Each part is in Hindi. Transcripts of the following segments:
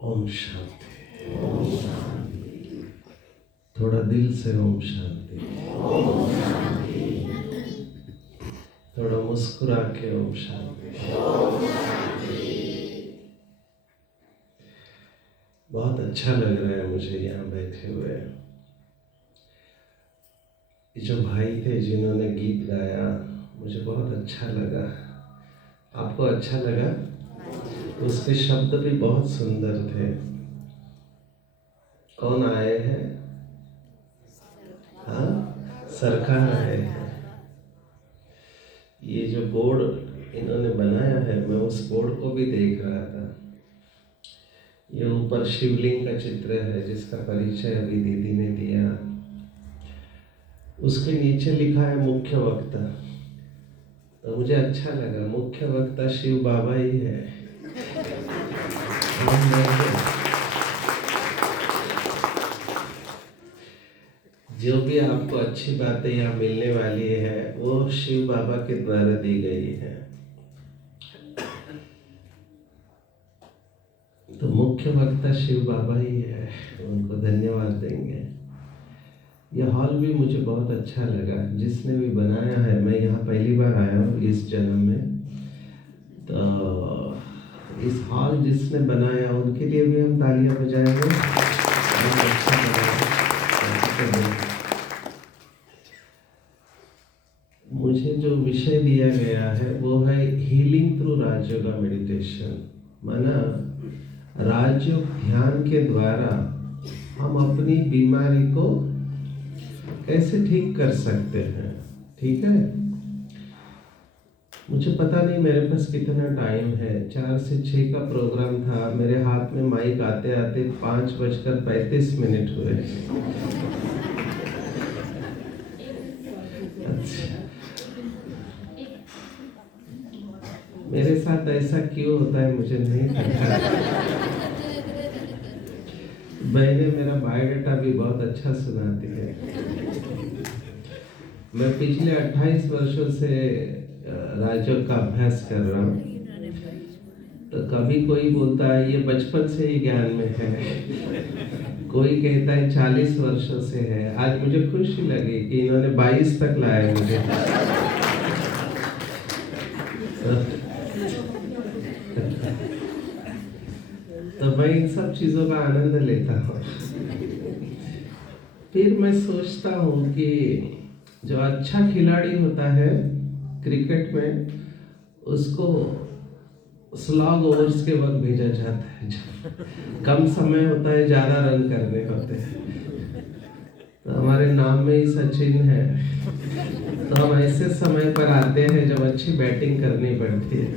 ओम शांति। थोड़ा दिल से ओम शांति। थोड़ा मुस्कुरा के ओम शांति। बहुत अच्छा लग रहा है मुझे यहाँ बैठे हुए। ये जो भाई थे जिन्होंने गीत गाया, मुझे बहुत अच्छा लगा। आपको अच्छा लगा? उसके शब्द भी बहुत सुंदर थे। कौन आए हैं? हाँ, सरकार आए हैं। ये जो बोर्ड इन्होंने बनाया है, मैं उस बोर्ड को भी देख रहा था। ये ऊपर शिवलिंग का चित्र है जिसका परिचय अभी दीदी ने दिया। उसके नीचे लिखा है मुख्य वक्ता। तो मुझे अच्छा लगा, मुख्य वक्ता शिव बाबा ही है। जो भी आपको अच्छी बातें यहाँ मिलने वाली है वो शिव बाबा के द्वारा दी गई है। तो मुख्य वक्ता शिव बाबा ही है, उनको धन्यवाद देंगे। यह हॉल भी मुझे बहुत अच्छा लगा, जिसने भी बनाया है। मैं यहाँ पहली बार आया हूँ इस जन्म में, तो इस हॉल जिसने बनाया उनके लिए भी हम तालियां बजाएंगे। बहुत अच्छा बनाया। मुझे जो विषय दिया गया है वो है हीलिंग थ्रू राजयोगा मेडिटेशन। माना राजयोग ध्यान के द्वारा हम अपनी बीमारी को कैसे ठीक कर सकते हैं। ठीक है, मुझे पता नहीं मेरे पास कितना टाइम है। 4 से 6 का प्रोग्राम था। मेरे हाथ में माइक आते आते 5:35 हुए। अच्छा, मेरे साथ ऐसा क्यों होता है मुझे नहीं पता। मैंने मेरा बायोडाटा भी बहुत अच्छा सुनाती है। मैं पिछले 28 वर्षों से राजयोग का अभ्यास कर रहा हूँ। तो कभी कोई बोलता है ये बचपन से ही ज्ञान में है, कोई कहता है 40 वर्षों से है। आज मुझे खुशी लगी कि इन्होंने 22 तक लाया मुझे। तो मैं इन सब चीजों का आनंद लेता हूँ। फिर मैं सोचता हूँ कि जो अच्छा खिलाड़ी होता है क्रिकेट में, उसको स्लॉग ओवर्स के वक्त भेजा जाता है। कम समय होता है, ज्यादा रन करने होते हैं। तो हमारे नाम में ही सचिन है। तो हम ऐसे समय पर आते हैं जब अच्छी बैटिंग करनी पड़ती है।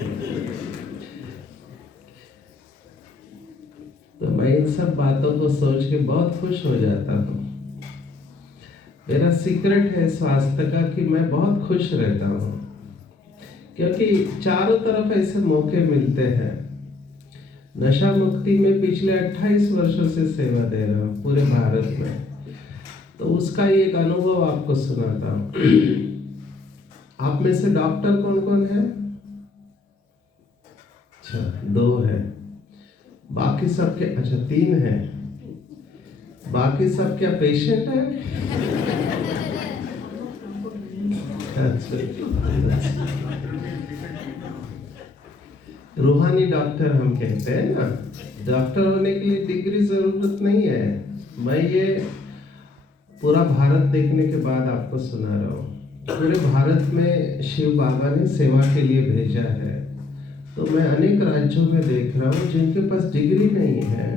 तो मैं इन सब बातों को सोच के बहुत खुश हो जाता हूँ। मेरा सीक्रेट है स्वास्थ्य का कि मैं बहुत खुश रहता हूँ, क्योंकि चारों तरफ ऐसे मौके मिलते हैं। नशा मुक्ति में पिछले 28 वर्षों से सेवा दे रहा हूँ पूरे भारत में। तो उसका एक अनुभव आपको सुनाता हूँ। आप में से डॉक्टर कौन कौन है? अच्छा, 2 है। बाकी सब के, अच्छा 3 है। बाकी सब क्या पेशेंट है? अच्छा, रूहानी डॉक्टर हम कहते हैं ना। डॉक्टर होने के लिए डिग्री जरूरत नहीं है। मैं ये पूरा भारत देखने के बाद आपको सुना रहा हूँ। पूरे भारत में शिव बाबा ने सेवा के लिए भेजा है। तो मैं अनेक राज्यों में देख रहा हूँ जिनके पास डिग्री नहीं है,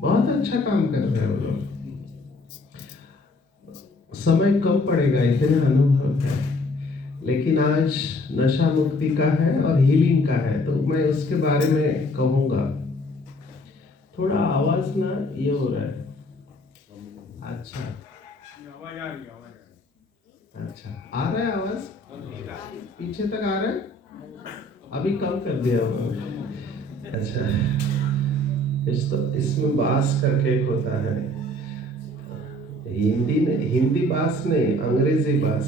बहुत अच्छा काम कर रहे हैं वो लोग। समय कम पड़ेगा, इतने अनुभव है। लेकिन आज नशा मुक्ति का है और हीलिंग का है, तो मैं उसके बारे में कहूँगा। थोड़ा आवाज ना ये हो रहा है। अच्छा, आवाज आ रही है। अच्छा आ रहा है आवाज? पीछे तक आ रहा है? अभी कम कर दिया उन्होंने। अच्छा, इसमें बास करके एक होता है। हिंदी बास नहीं, अंग्रेजी बास,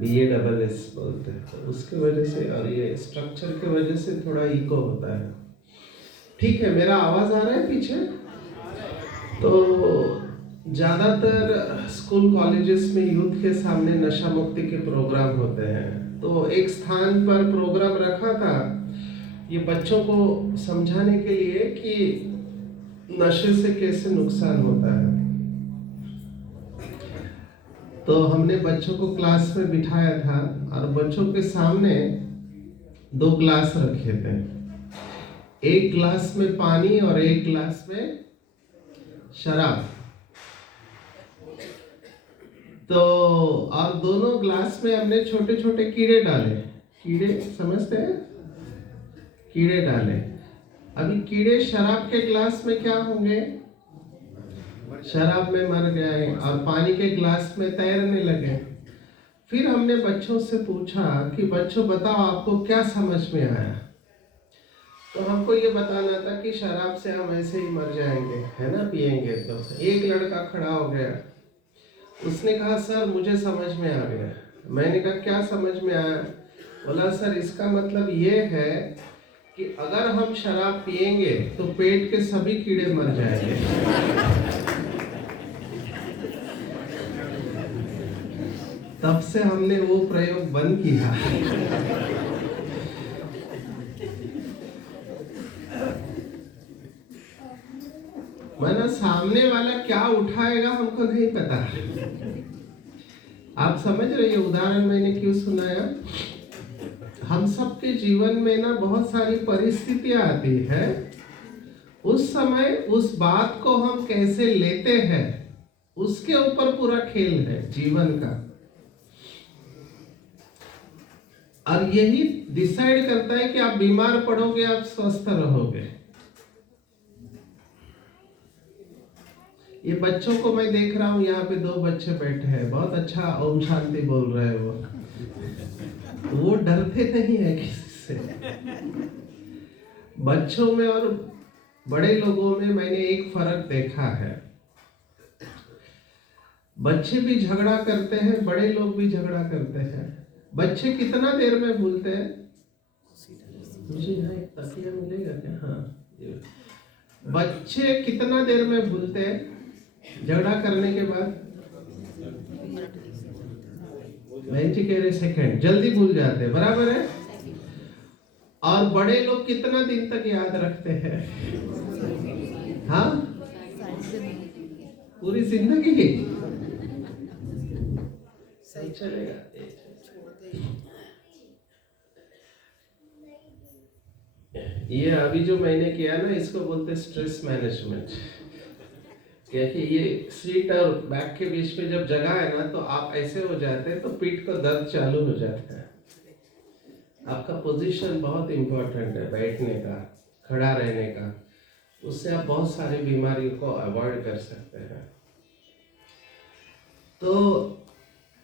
BASS बोलते हैं। तो उसके वजह से और ये स्ट्रक्चर के वजह से थोड़ा इको होता है। ठीक है, मेरा आवाज आ रहा है पीछे? तो ज़्यादातर स्कूल कॉलेजेस में यूथ के सामने नशा मुक्ति के प्रोग्राम होते हैं। तो एक स्थान पर प्रोग्राम रखा था ये बच्चों को समझाने के लिए कि नशे से कैसे नुकसान होता है। तो हमने बच्चों को क्लास में बिठाया था और बच्चों के सामने 2 ग्लास रखे थे, एक ग्लास में पानी और एक ग्लास में शराब। तो और दोनों ग्लास में हमने छोटे छोटे कीड़े डाले। कीड़े समझते हैं? कीड़े डाले। अभी कीड़े शराब के ग्लास में क्या होंगे? शराब में मर गए और पानी के ग्लास में तैरने लगे। फिर हमने बच्चों से पूछा कि बच्चों बताओ आपको क्या समझ में आया? तो हमको ये बताना था कि शराब से हम ऐसे ही मर जाएंगे, है ना, पिएंगे। तो एक लड़का खड़ा हो गया, उसने कहा सर मुझे समझ में आ गया। मैंने कहा क्या समझ में आया? बोला सर इसका मतलब ये है कि अगर हम शराब पिएंगे तो पेट के सभी कीड़े मर जाएंगे। तब से हमने वो प्रयोग बंद किया। माना सामने वाला क्या उठाएगा हमको नहीं पता। आप समझ रहे हो उदाहरण मैंने क्यों सुनाया? हम सबके जीवन में ना बहुत सारी परिस्थितियां आती है, उस समय उस बात को हम कैसे लेते हैं उसके ऊपर पूरा खेल है जीवन का। और यही डिसाइड करता है कि आप बीमार पड़ोगे आप स्वस्थ रहोगे। ये बच्चों को मैं देख रहा हूँ, यहाँ पे 2 बच्चे बैठे हैं, बहुत अच्छा ओम शांति बोल रहे हैं वो डरते नहीं है किसी से। बच्चों में और बड़े लोगों में मैंने एक फर्क देखा है, बच्चे भी झगड़ा करते हैं, बड़े लोग भी झगड़ा करते हैं। बच्चे कितना देर में भूलते हैं? मुझे यहाँ एक तकिया मिलेगा क्या? हाँ। बच्चे कितना देर में भूलते हैं झगड़ा करने के बाद? सेकंड, जल्दी भूल जाते हैं, बराबर है। और बड़े लोग कितना दिन तक याद रखते हैं? हाँ, पूरी जिंदगी सही चलेगा। ये अभी जो मैंने किया ना, इसको बोलते स्ट्रेस मैनेजमेंट। क्योंकि ये सीट और बैक के बीच में जब जगह है ना, तो आप ऐसे हो जाते हैं तो पीठ को दर्द चालू हो जाता है। आपका पोजीशन बहुत इंपॉर्टेंट है, बैठने का, खड़ा रहने का। उससे आप बहुत सारी बीमारियों को अवॉइड कर सकते हैं। तो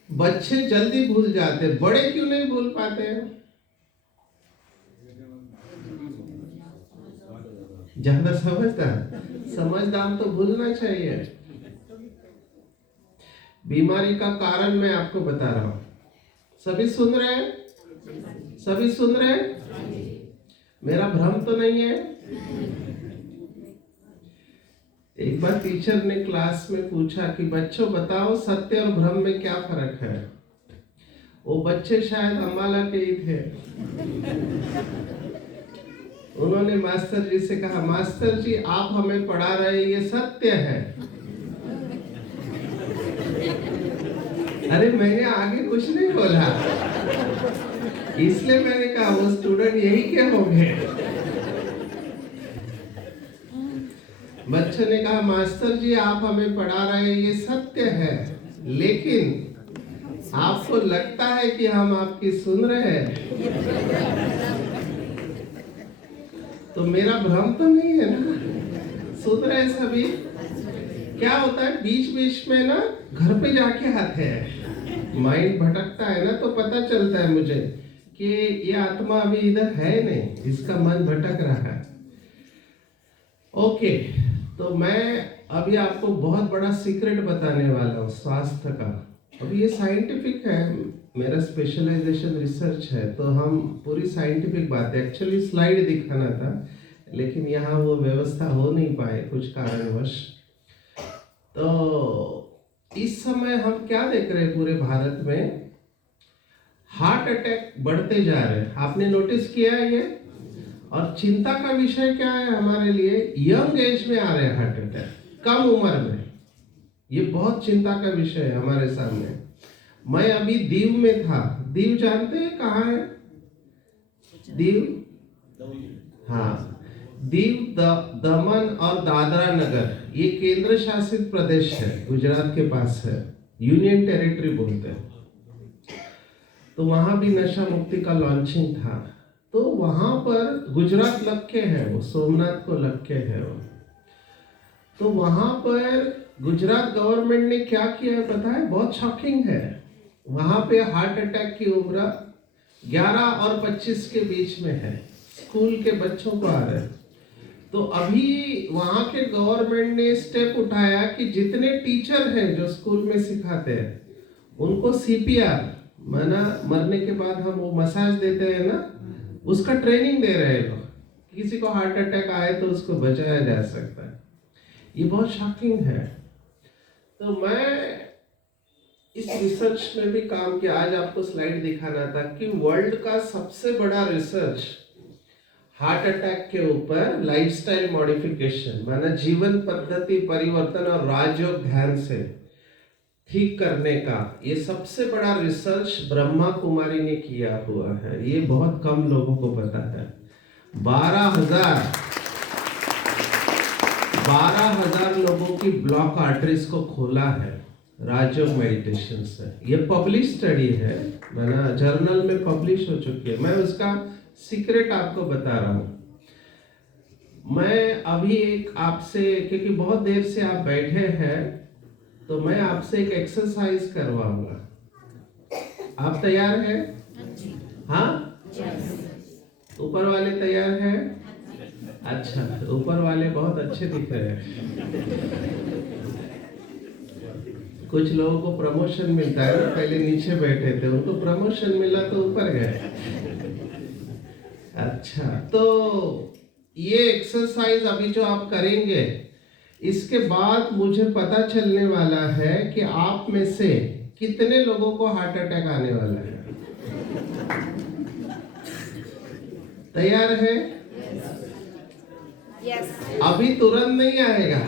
बच्चे जल्दी भूल जाते, बड़े क्यों नहीं भूल पाते हैं? ज्यादा समझदार तो भूलना चाहिए। बीमारी का कारण मैं आपको बता रहा हूं। सभी सुन रहे हैं? सभी सुन रहे हैं? मेरा भ्रम तो नहीं है? एक बार टीचर ने क्लास में पूछा कि बच्चों बताओ सत्य और भ्रम में क्या फर्क है। वो बच्चे शायद अम्बाला के ही थे। उन्होंने मास्टर जी से कहा, मास्टर जी आप हमें पढ़ा रहे हैं, ये सत्य है। अरे मैंने आगे कुछ नहीं बोला, इसलिए मैंने कहा वो स्टूडेंट यही के होंगे। बच्चे ने कहा, मास्टर जी आप हमें पढ़ा रहे हैं, ये सत्य है, लेकिन आपको लगता है कि हम आपकी सुन रहे हैं, तो मेरा भ्रम तो नहीं है ना? सुन रहे हैं सभी? क्या होता है बीच बीच में ना, घर पे जाके आते हैं, माइंड भटकता है ना, तो पता चलता है मुझे कि ये आत्मा अभी इधर है नहीं, इसका मन भटक रहा है। ओके, तो मैं अभी आपको बहुत बड़ा सीक्रेट बताने वाला हूँ स्वास्थ्य का। अभी ये साइंटिफिक है, मेरा स्पेशलाइजेशन रिसर्च है, तो हम पूरी साइंटिफिक बात है। एक्चुअली स्लाइड दिखाना था, लेकिन यहाँ वो व्यवस्था हो नहीं पाए कुछ कारणवश। तो इस समय हम क्या देख रहे हैं पूरे भारत में, हार्ट अटैक बढ़ते जा रहे हैं। आपने नोटिस किया है ये? और चिंता का विषय क्या है हमारे लिए? यंग एज में आ रहे हैं हार्ट अटैक, कम उम्र में। ये बहुत चिंता का विषय है हमारे सामने। मैं अभी दीव में था। दीव जानते हैं कहाँ है? दीव, हाँ, दीव, दमन और दादरा नगर, ये केंद्र शासित प्रदेश है, गुजरात के पास है, यूनियन टेरिटरी बोलते हैं। तो वहां भी नशा मुक्ति का लॉन्चिंग था। तो वहां पर गुजरात लग के है, वो सोमनाथ को लग के है वो। तो वहां पर गुजरात गवर्नमेंट ने क्या किया है पता है? बहुत शॉकिंग है। वहां पे हार्ट अटैक की उम्र 11 और 25 के बीच में है, स्कूल के बच्चों को आ रहा है। तो अभी वहां के गवर्नमेंट ने स्टेप उठाया कि जितने टीचर हैं जो स्कूल में सिखाते हैं उनको सीपीआर, माना मरने के बाद हम वो मसाज देते हैं ना, उसका ट्रेनिंग दे रहे हैं लोग। किसी को हार्ट अटैक आए तो उसको बचाया जा सकता है। ये बहुत शॉकिंग है। तो मैं इस रिसर्च में भी काम किया। आज आपको स्लाइड दिखाना था कि वर्ल्ड का सबसे बड़ा रिसर्च हार्ट अटैक के ऊपर लाइफस्टाइल मॉडिफिकेशन, माना जीवन पद्धति परिवर्तन और राजयोग ध्यान से ठीक करने का, ये सबसे बड़ा रिसर्च ब्रह्मा कुमारी ने किया हुआ है। ये बहुत कम लोगों को पता है। 12,000 लोगों की ब्लॉक आर्टरीज को खोला है राजयोग मेडिटेशन से। ये पब्लिश स्टडी है, मैंने जर्नल में पब्लिश हो चुकी है। मैं उसका सीक्रेट आपको बता रहा हूं। मैं अभी एक आपसे, क्योंकि बहुत देर से आप बैठे हैं, तो मैं आपसे एक एक्सरसाइज करवाऊंगा। आप तैयार हैं? हाँ, ऊपर वाले तैयार हैं? अच्छा, ऊपर वाले बहुत अच्छे दिख रहे हैं। कुछ लोगों को प्रमोशन मिलता है ना, पहले नीचे बैठे थे, उनको प्रमोशन मिला तो ऊपर गए। अच्छा, तो ये एक्सरसाइज अभी जो आप करेंगे, इसके बाद मुझे पता चलने वाला है कि आप में से कितने लोगों को हार्ट अटैक आने वाला है। तैयार है? यस। अभी तुरंत नहीं आएगा।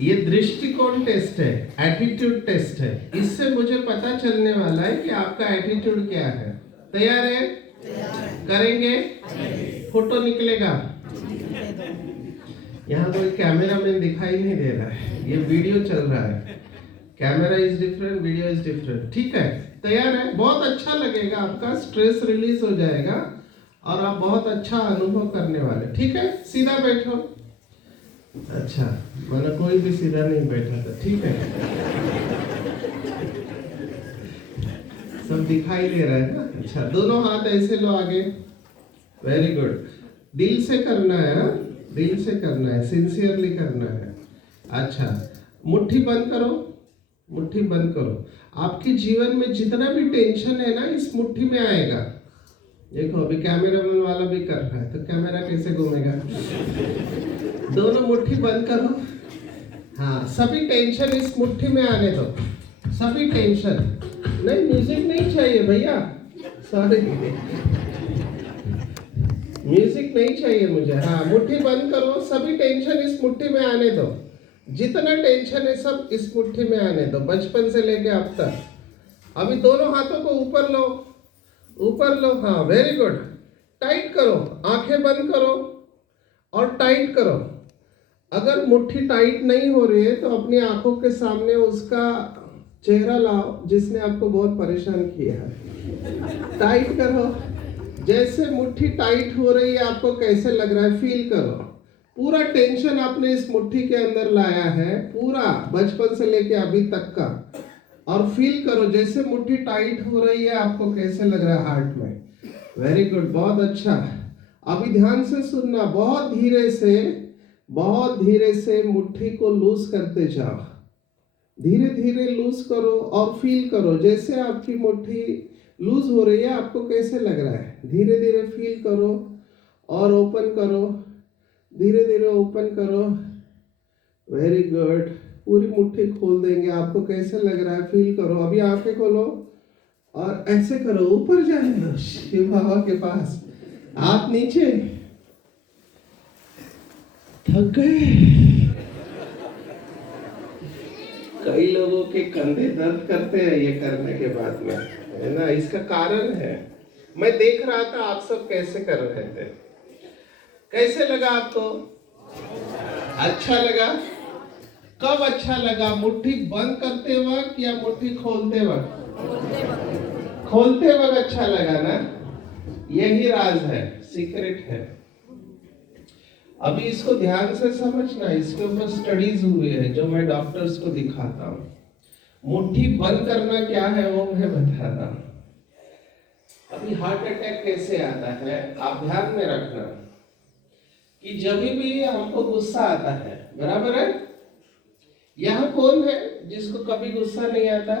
ये दृष्टिकोण टेस्ट है, एटीट्यूड टेस्ट है। इससे मुझे पता चलने वाला है कि आपका एटीट्यूड क्या है। तैयार है? करेंगे? फोटो निकलेगा। यहाँ कोई कैमरामैन दिखाई नहीं दे रहा है, ये वीडियो चल रहा है। Camera is different, video is different. ठीक है, तैयार है? बहुत अच्छा लगेगा, आपका स्ट्रेस रिलीज हो जाएगा और आप बहुत अच्छा अनुभव करने वाले। ठीक है, सीधा बैठो। अच्छा, मतलब कोई भी सीधा नहीं बैठा था। ठीक है, सब दिखाई दे रहा है ना? अच्छा, दोनों हाथ ऐसे लो आगे। Very good. दिल से करना है, हा? दिल से करना है, सिंसियरली करना है। अच्छा, मुट्ठी बंद करो, मुट्ठी बंद करो। आपके जीवन में जितना भी टेंशन है ना, इस मुट्ठी में आएगा। देखो, अभी कैमरामैन वाला भी कर रहा है, तो कैमरा कैसे घूमेगा? दोनों मुट्ठी बंद करो। हाँ, सभी टेंशन इस मुट्ठी में आने दो, सभी टेंशन। नहीं, म्यूजिक नहीं चाहिए भैया, सॉरी, म्यूजिक नहीं चाहिए मुझे। हाँ, मुट्ठी बंद करो, सभी टेंशन इस मुट्ठी में आने दो। जितना टेंशन है सब इस मुट्ठी में आने दो, बचपन से लेके अब तक। अभी दोनों हाथों को ऊपर लो, ऊपर लो। हाँ, वेरी गुड। टाइट करो, आंखें बंद करो और टाइट करो। अगर मुट्ठी टाइट नहीं हो रही है तो अपनी आंखों के सामने उसका चेहरा लाओ जिसने आपको बहुत परेशान किया है। टाइट करो। जैसे मुट्ठी टाइट हो रही है, आपको कैसे लग रहा है? फील करो। पूरा टेंशन आपने इस मुट्ठी के अंदर लाया है, पूरा बचपन से लेके अभी तक का। और फील करो जैसे मुट्ठी टाइट हो रही है, आपको कैसे लग रहा है हार्ट में। वेरी गुड, बहुत अच्छा। अभी ध्यान से सुनना, बहुत धीरे से मुट्ठी को लूज करते जाओ। धीरे धीरे लूज करो और फील करो जैसे आपकी मुट्ठी लूज हो रही है, आपको कैसे लग रहा है? धीरे धीरे फील करो और ओपन करो, धीरे धीरे ओपन करो। Very good. पूरी मुट्ठी खोल देंगे। आपको कैसे लग रहा है? फील करो। अभी आंखें खोलो और ऐसे करो, ऊपर जाए शिव बाबा के पास। आप नीचे थक गए। कई लोगों के कंधे दर्द करते हैं ये करने के बाद में, है ना? इसका कारण है, मैं देख रहा था आप सब कैसे कर रहे थे। कैसे लगा आपको? अच्छा लगा? कब अच्छा लगा? मुट्ठी बंद करते वक्त या मुट्ठी खोलते वक्त? खोलते वक्त अच्छा लगा ना? यही राज है, सीक्रेट है। अभी इसको ध्यान से समझना, इसके ऊपर स्टडीज हुए हैं जो मैं डॉक्टर्स को दिखाता हूँ। मुट्ठी बंद करना क्या है वो मैं बताता हूँ। अभी हार्ट अटैक कैसे आता है, आप ध्यान में रखना कि जब भी हमको गुस्सा आता है, बराबर है? यहाँ कौन है जिसको कभी गुस्सा नहीं आता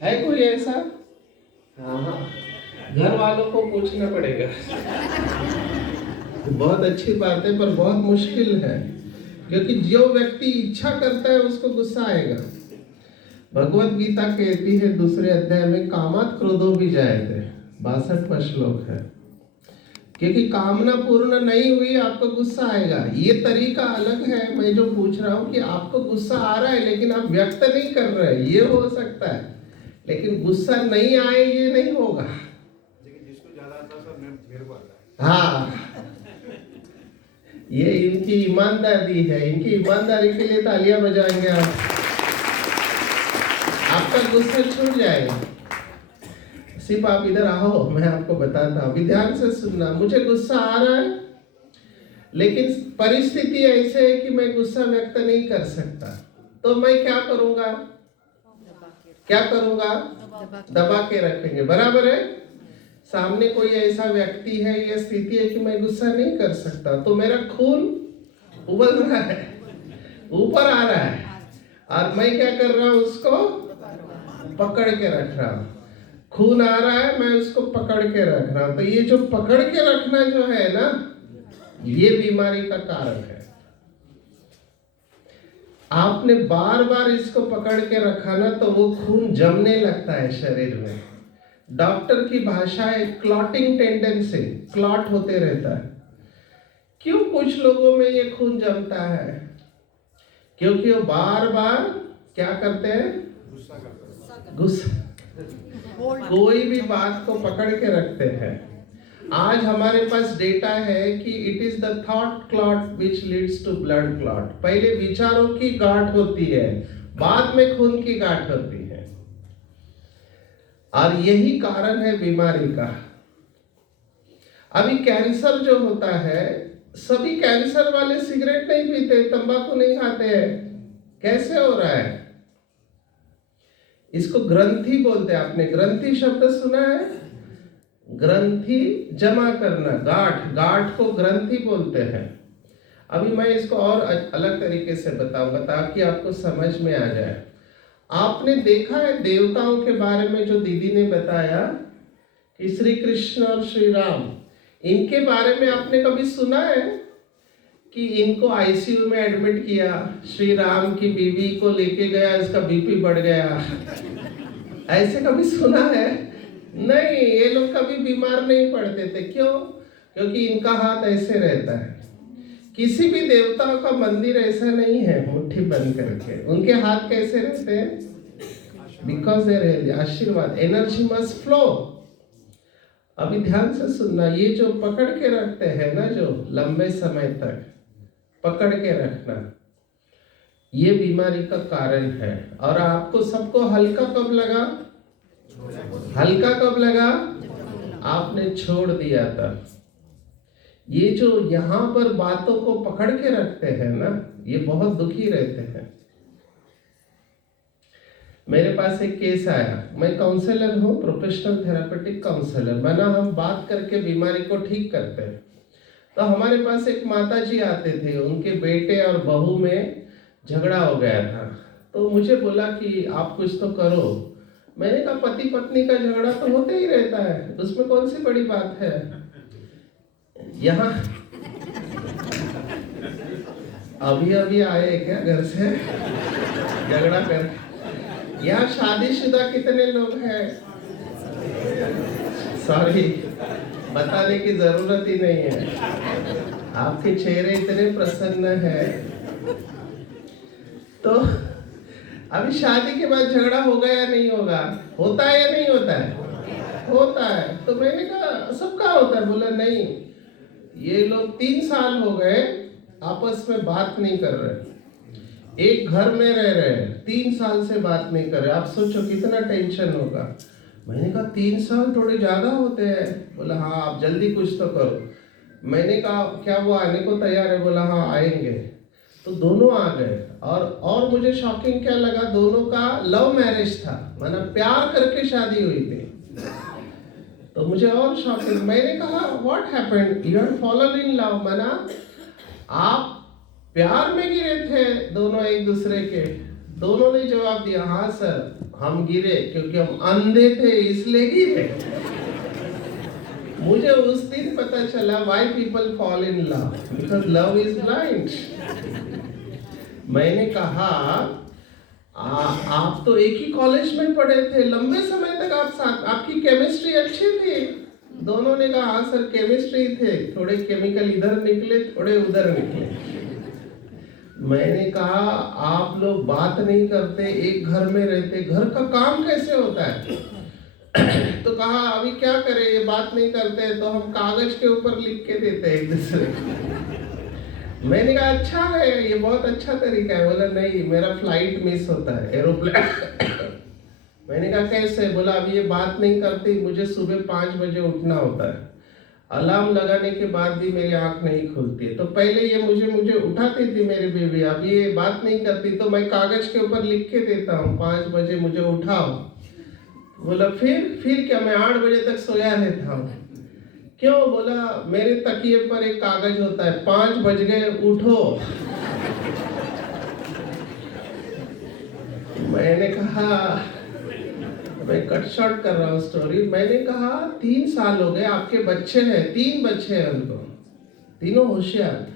है? कोई ऐसा? हाँ, घर वालों को पूछना पड़ेगा। बहुत अच्छी बात है, पर बहुत मुश्किल है, क्योंकि जो व्यक्ति इच्छा करता है उसको गुस्सा आएगा। भगवत गीता कहती है दूसरे अध्याय में, कामात क्रोधो भी जायते, 62वां श्लोक है। क्योंकि कामना पूर्ण नहीं हुई, आपको गुस्सा आएगा। ये तरीका अलग है। मैं जो पूछ रहा हूँ कि आपको गुस्सा आ रहा है लेकिन आप व्यक्त नहीं कर रहे, ये हो सकता है, लेकिन गुस्सा नहीं आए ये नहीं होगा। लेकिन जिसको ज्यादा आता है सब मेरे को आता है। हाँ, ये इनकी ईमानदारी है। इनकी ईमानदारी के लिए तालियां बजाएंगे आप। आपका गुस्सा छूट जाएगा। सिर्फ आप इधर आओ, मैं आपको बताता हूँ। ध्यान से सुनना। मुझे गुस्सा आ रहा है लेकिन परिस्थिति ऐसे है कि मैं गुस्सा व्यक्त नहीं कर सकता, तो मैं क्या करूंगा? क्या करूंगा? दबा के रखेंगे, बराबर है? सामने कोई ऐसा व्यक्ति है, यह स्थिति है कि मैं गुस्सा नहीं कर सकता, तो मेरा खून उबल रहा है, ऊपर आ रहा है, और मैं क्या कर रहा हूं? उसको पकड़ के रख रहा हूं। खून आ रहा है, मैं उसको पकड़ के रख रहा हूं। तो ये जो पकड़ के रखना जो है ना, ये बीमारी का कारण है। आपने बार बार इसको पकड़ के रखा ना, तो वो खून जमने लगता है शरीर में। डॉक्टर की भाषा है क्लॉटिंग टेंडेंसी, क्लॉट होते रहता है। क्यों कुछ लोगों में ये खून जमता है? क्योंकि वो बार बार क्या करते हैं? गुस्सा, कोई भी बात को पकड़ के रखते हैं। आज हमारे पास डेटा है कि it is the thought clot which leads to blood clot. पहले विचारों की गांठ होती है, बाद में खून की गांठ होती है, और यही कारण है बीमारी का। अभी कैंसर जो होता है, सभी कैंसर वाले सिगरेट नहीं पीते, तंबाकू नहीं खाते हैं। कैसे हो रहा है? इसको ग्रंथि बोलते हैं। आपने ग्रंथि शब्द सुना है? ग्रंथि जमा करना, गांठ, गांठ को ग्रंथि बोलते हैं। अभी मैं इसको और अलग तरीके से बताऊंगा ताकि आपको समझ में आ जाए। आपने देखा है देवताओं के बारे में जो दीदी ने बताया कि श्री कृष्ण और श्री राम, इनके बारे में आपने कभी सुना है कि इनको आईसीयू में एडमिट किया, श्री राम की बीवी को लेके गया, इसका बीपी बढ़ गया? ऐसे कभी सुना है? नहीं, ये लोग कभी बीमार नहीं पड़ते थे। क्यों? क्योंकि इनका हाथ ऐसे रहता है। किसी भी देवता का मंदिर ऐसा नहीं है मुट्ठी बंद करके। उनके हाथ कैसे रहते हैं? बिकॉज देयर आशीर्वाद, एनर्जी मस्ट फ्लो। अभी ध्यान से सुनना, ये जो पकड़ के रखते हैं ना, जो लंबे समय तक पकड़ के रखना, ये बीमारी का कारण है। और आपको सबको हल्का कब लगा? हल्का कब लगा? आपने छोड़ दिया था। ये जो यहाँ पर बातों को पकड़ के रखते हैं ना, ये बहुत दुखी रहते हैं। मेरे पास एक केस आया। मैं काउंसलर हूँ, प्रोफेशनल थेरापेटिक काउंसलर। माना हम बात करके बीमारी को ठीक करते हैं। तो हमारे पास एक माता जी आते थे, उनके बेटे और बहू में झगड़ा हो गया था। तो मुझे बोला कि आप कुछ तो करो। मैंने कहा पति पत्नी का झगड़ा तो होते ही रहता है, उसमें कौन सी बड़ी बात है। यहाँ अभी अभी आए क्या घर से झगड़ा कर। यहाँ शादीशुदा कितने लोग हैं? सॉरी, बताने की जरूरत ही नहीं है, आपके चेहरे इतने प्रसन्न हैं। तो अभी शादी के बाद झगड़ा होगा या नहीं होगा? होता है या नहीं होता है? होता है। तो मैंने कहा सबका होता है। बोला नहीं, ये लोग 3 साल हो गए आपस में बात नहीं कर रहे, एक घर में रह रहे हैं, 3 साल से बात नहीं कर रहे। आप सोचो कितना टेंशन होगा। मैंने कहा 3 साल थोड़े ज्यादा होते हैं। बोला हाँ, आप जल्दी कुछ तो करो। मैंने कहा क्या वो आने को तैयार है? बोला हाँ आएंगे। तो दोनों आ गए। और मुझे शॉकिंग क्या लगा, दोनों का लव मैरिज था, मतलब प्यार करके शादी हुई थी। तो मुझे और शॉकिंग, मैंने कहा what happened, you have fallen in love, माना आप प्यार में गिरे थे दोनों एक दूसरे के। दोनों ने जवाब दिया हाँ सर, हम गिरे क्योंकि हम अंधे थे इसलिए गिरे। मुझे उस दिन पता चला why people fall in love, because love is blind। मैंने कहा आप तो एक ही कॉलेज में पढ़े थे, लंबे समय तक आप साथ, आपकी केमिस्ट्री अच्छी थी। दोनों ने कहा हाँ सर केमिस्ट्री थे, थोड़े केमिकल इधर निकले थोड़े उधर निकले। मैंने कहा आप लोग बात नहीं करते, एक घर में रहते, घर का काम कैसे होता है? तो कहा अभी क्या करें, ये बात नहीं करते तो हम कागज के ऊपर लिख के देते एक दूसरे को। मैंने कहा अच्छा है, ये बहुत अच्छा तरीका है। बोला नहीं, मेरा फ्लाइट मिस होता है, एरोप्लेन। मैंने कहा कैसे? बोला अभी ये बात नहीं करती, मुझे सुबह 5 बजे उठना होता है, अलार्म लगाने के बाद भी मेरी आंख नहीं खुलती। तो पहले ये मुझे उठाती थी मेरी बीवी, अब ये बात नहीं करती तो मैं कागज के ऊपर लिख के देता हूँ 5 बजे मुझे उठाओ। बोला फिर क्या, मैं 8 बजे तक सोया रहता हूँ। क्यों? बोला मेरे तकिए पर एक कागज होता है, 5 बज गए उठो। मैंने कहा, मैं कट शॉर्ट कर रहा हूँ स्टोरी। मैंने कहा 3 साल हो गए, आपके बच्चे हैं, 3 बच्चे हैं उनको, तीनों होशियार।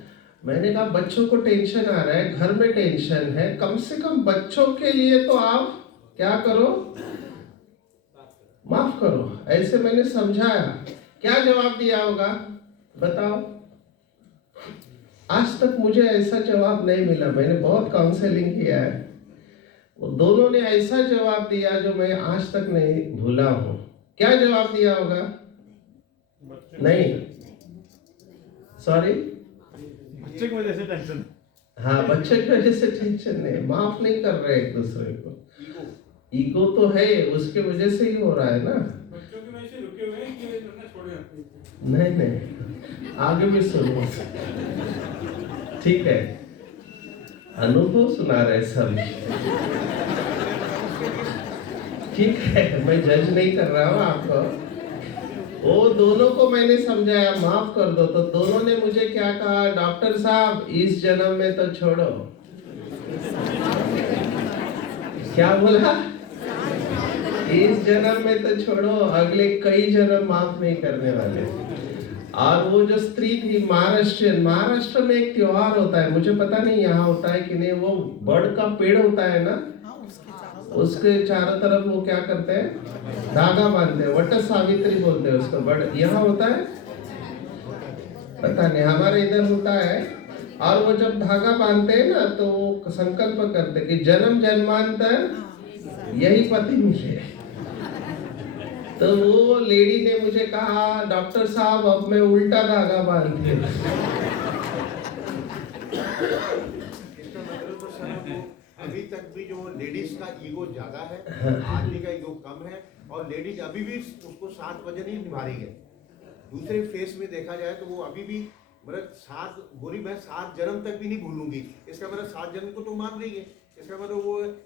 मैंने कहा बच्चों को टेंशन आ रहा है, घर में टेंशन है, कम से कम बच्चों के लिए तो आप क्या करो, माफ करो। ऐसे मैंने समझाया। क्या जवाब दिया होगा बताओ? आज तक मुझे ऐसा जवाब नहीं मिला। मैंने बहुत काउंसलिंग किया है, वो दोनों ने ऐसा जवाब दिया जो मैं आज तक नहीं भूला हूं। क्या जवाब दिया होगा? नहीं, सॉरी, बच्चे की वजह से टेंशन। हाँ, बच्चे की वजह से टेंशन नहीं, माफ नहीं कर रहे एक दूसरे को। ईगो तो है, उसके वजह से ही हो रहा है ना। बच्चों की वजह से रुके हुए हैं कि तुमने छोड़े? नहीं, आगे भी सुनो, ठीक है? अनुभव सुना रहे सभी, ठीक है? मैं जज नहीं कर रहा हूँ आपको। वो दोनों को मैंने समझाया माफ कर दो, तो दोनों ने मुझे क्या कहा, डॉक्टर साहब इस जन्म में तो छोड़ो। क्या बोला? इस जन्म में तो छोड़ो, अगले कई जन्म माफ नहीं करने वाले। और वो जो स्त्री थी महाराष्ट्र में एक त्योहार होता है, मुझे पता नहीं यहाँ होता है कि नहीं, वो बड़ का पेड़ होता है ना, उसके चारों तरफ वो क्या करते हैं, धागा बांधते हैं, वट सावित्री बोलते हैं उसको। बड़ यहाँ होता है, पता नहीं, हमारे इधर होता है। और वो जब धागा बांधते हैं ना तो वो संकल्प करते हैं कि जन्म जन्मांतर यही पति मिले। तो वो लेडी ने मुझे कहा डॉक्टर साहब अब मैं उल्टा धागा बांधती हूँ। अभी तक भी जो लेडीज का ईगो ज्यादा है, आदमी का ईगो कम है, और लेडीज अभी भी उसको 7 वजन ही निभा रही है। दूसरे फेस में देखा जाए तो वो अभी भी मतलब 7 गोरी, मैं 7 जन्म तक भी नहीं भूलूंगी। इसका मतलब 7 जन्म को तो मान रही है, इसका मतलब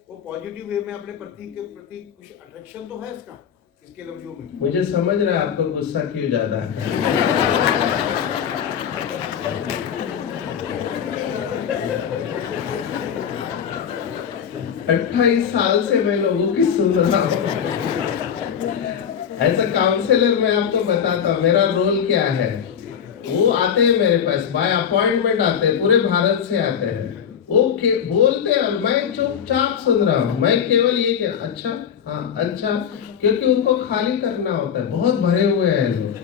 वो पॉजिटिव वे में अपने पति के प्रति कुछ अट्रैक्शन तो है इसका, इसके लफ्जों में। मुझे समझ रहा है आपको गुस्सा क्यों ज्यादा है। 28 साल से मैं लोगों की सुन रहा हूँ। ऐसा काउंसलर मैं आपको बताता हूँ मेरा रोल क्या है। वो आते हैं मेरे पास बाय अपॉइंटमेंट, आते हैं पूरे भारत से आते हैं। वो बोलते हैं और मैं चुपचाप सुन रहा हूँ। मैं केवल ये कि अच्छा, हाँ अच्छा, क्योंकि उनको खाली करना होता है। बहुत भरे हुए हैं लोग।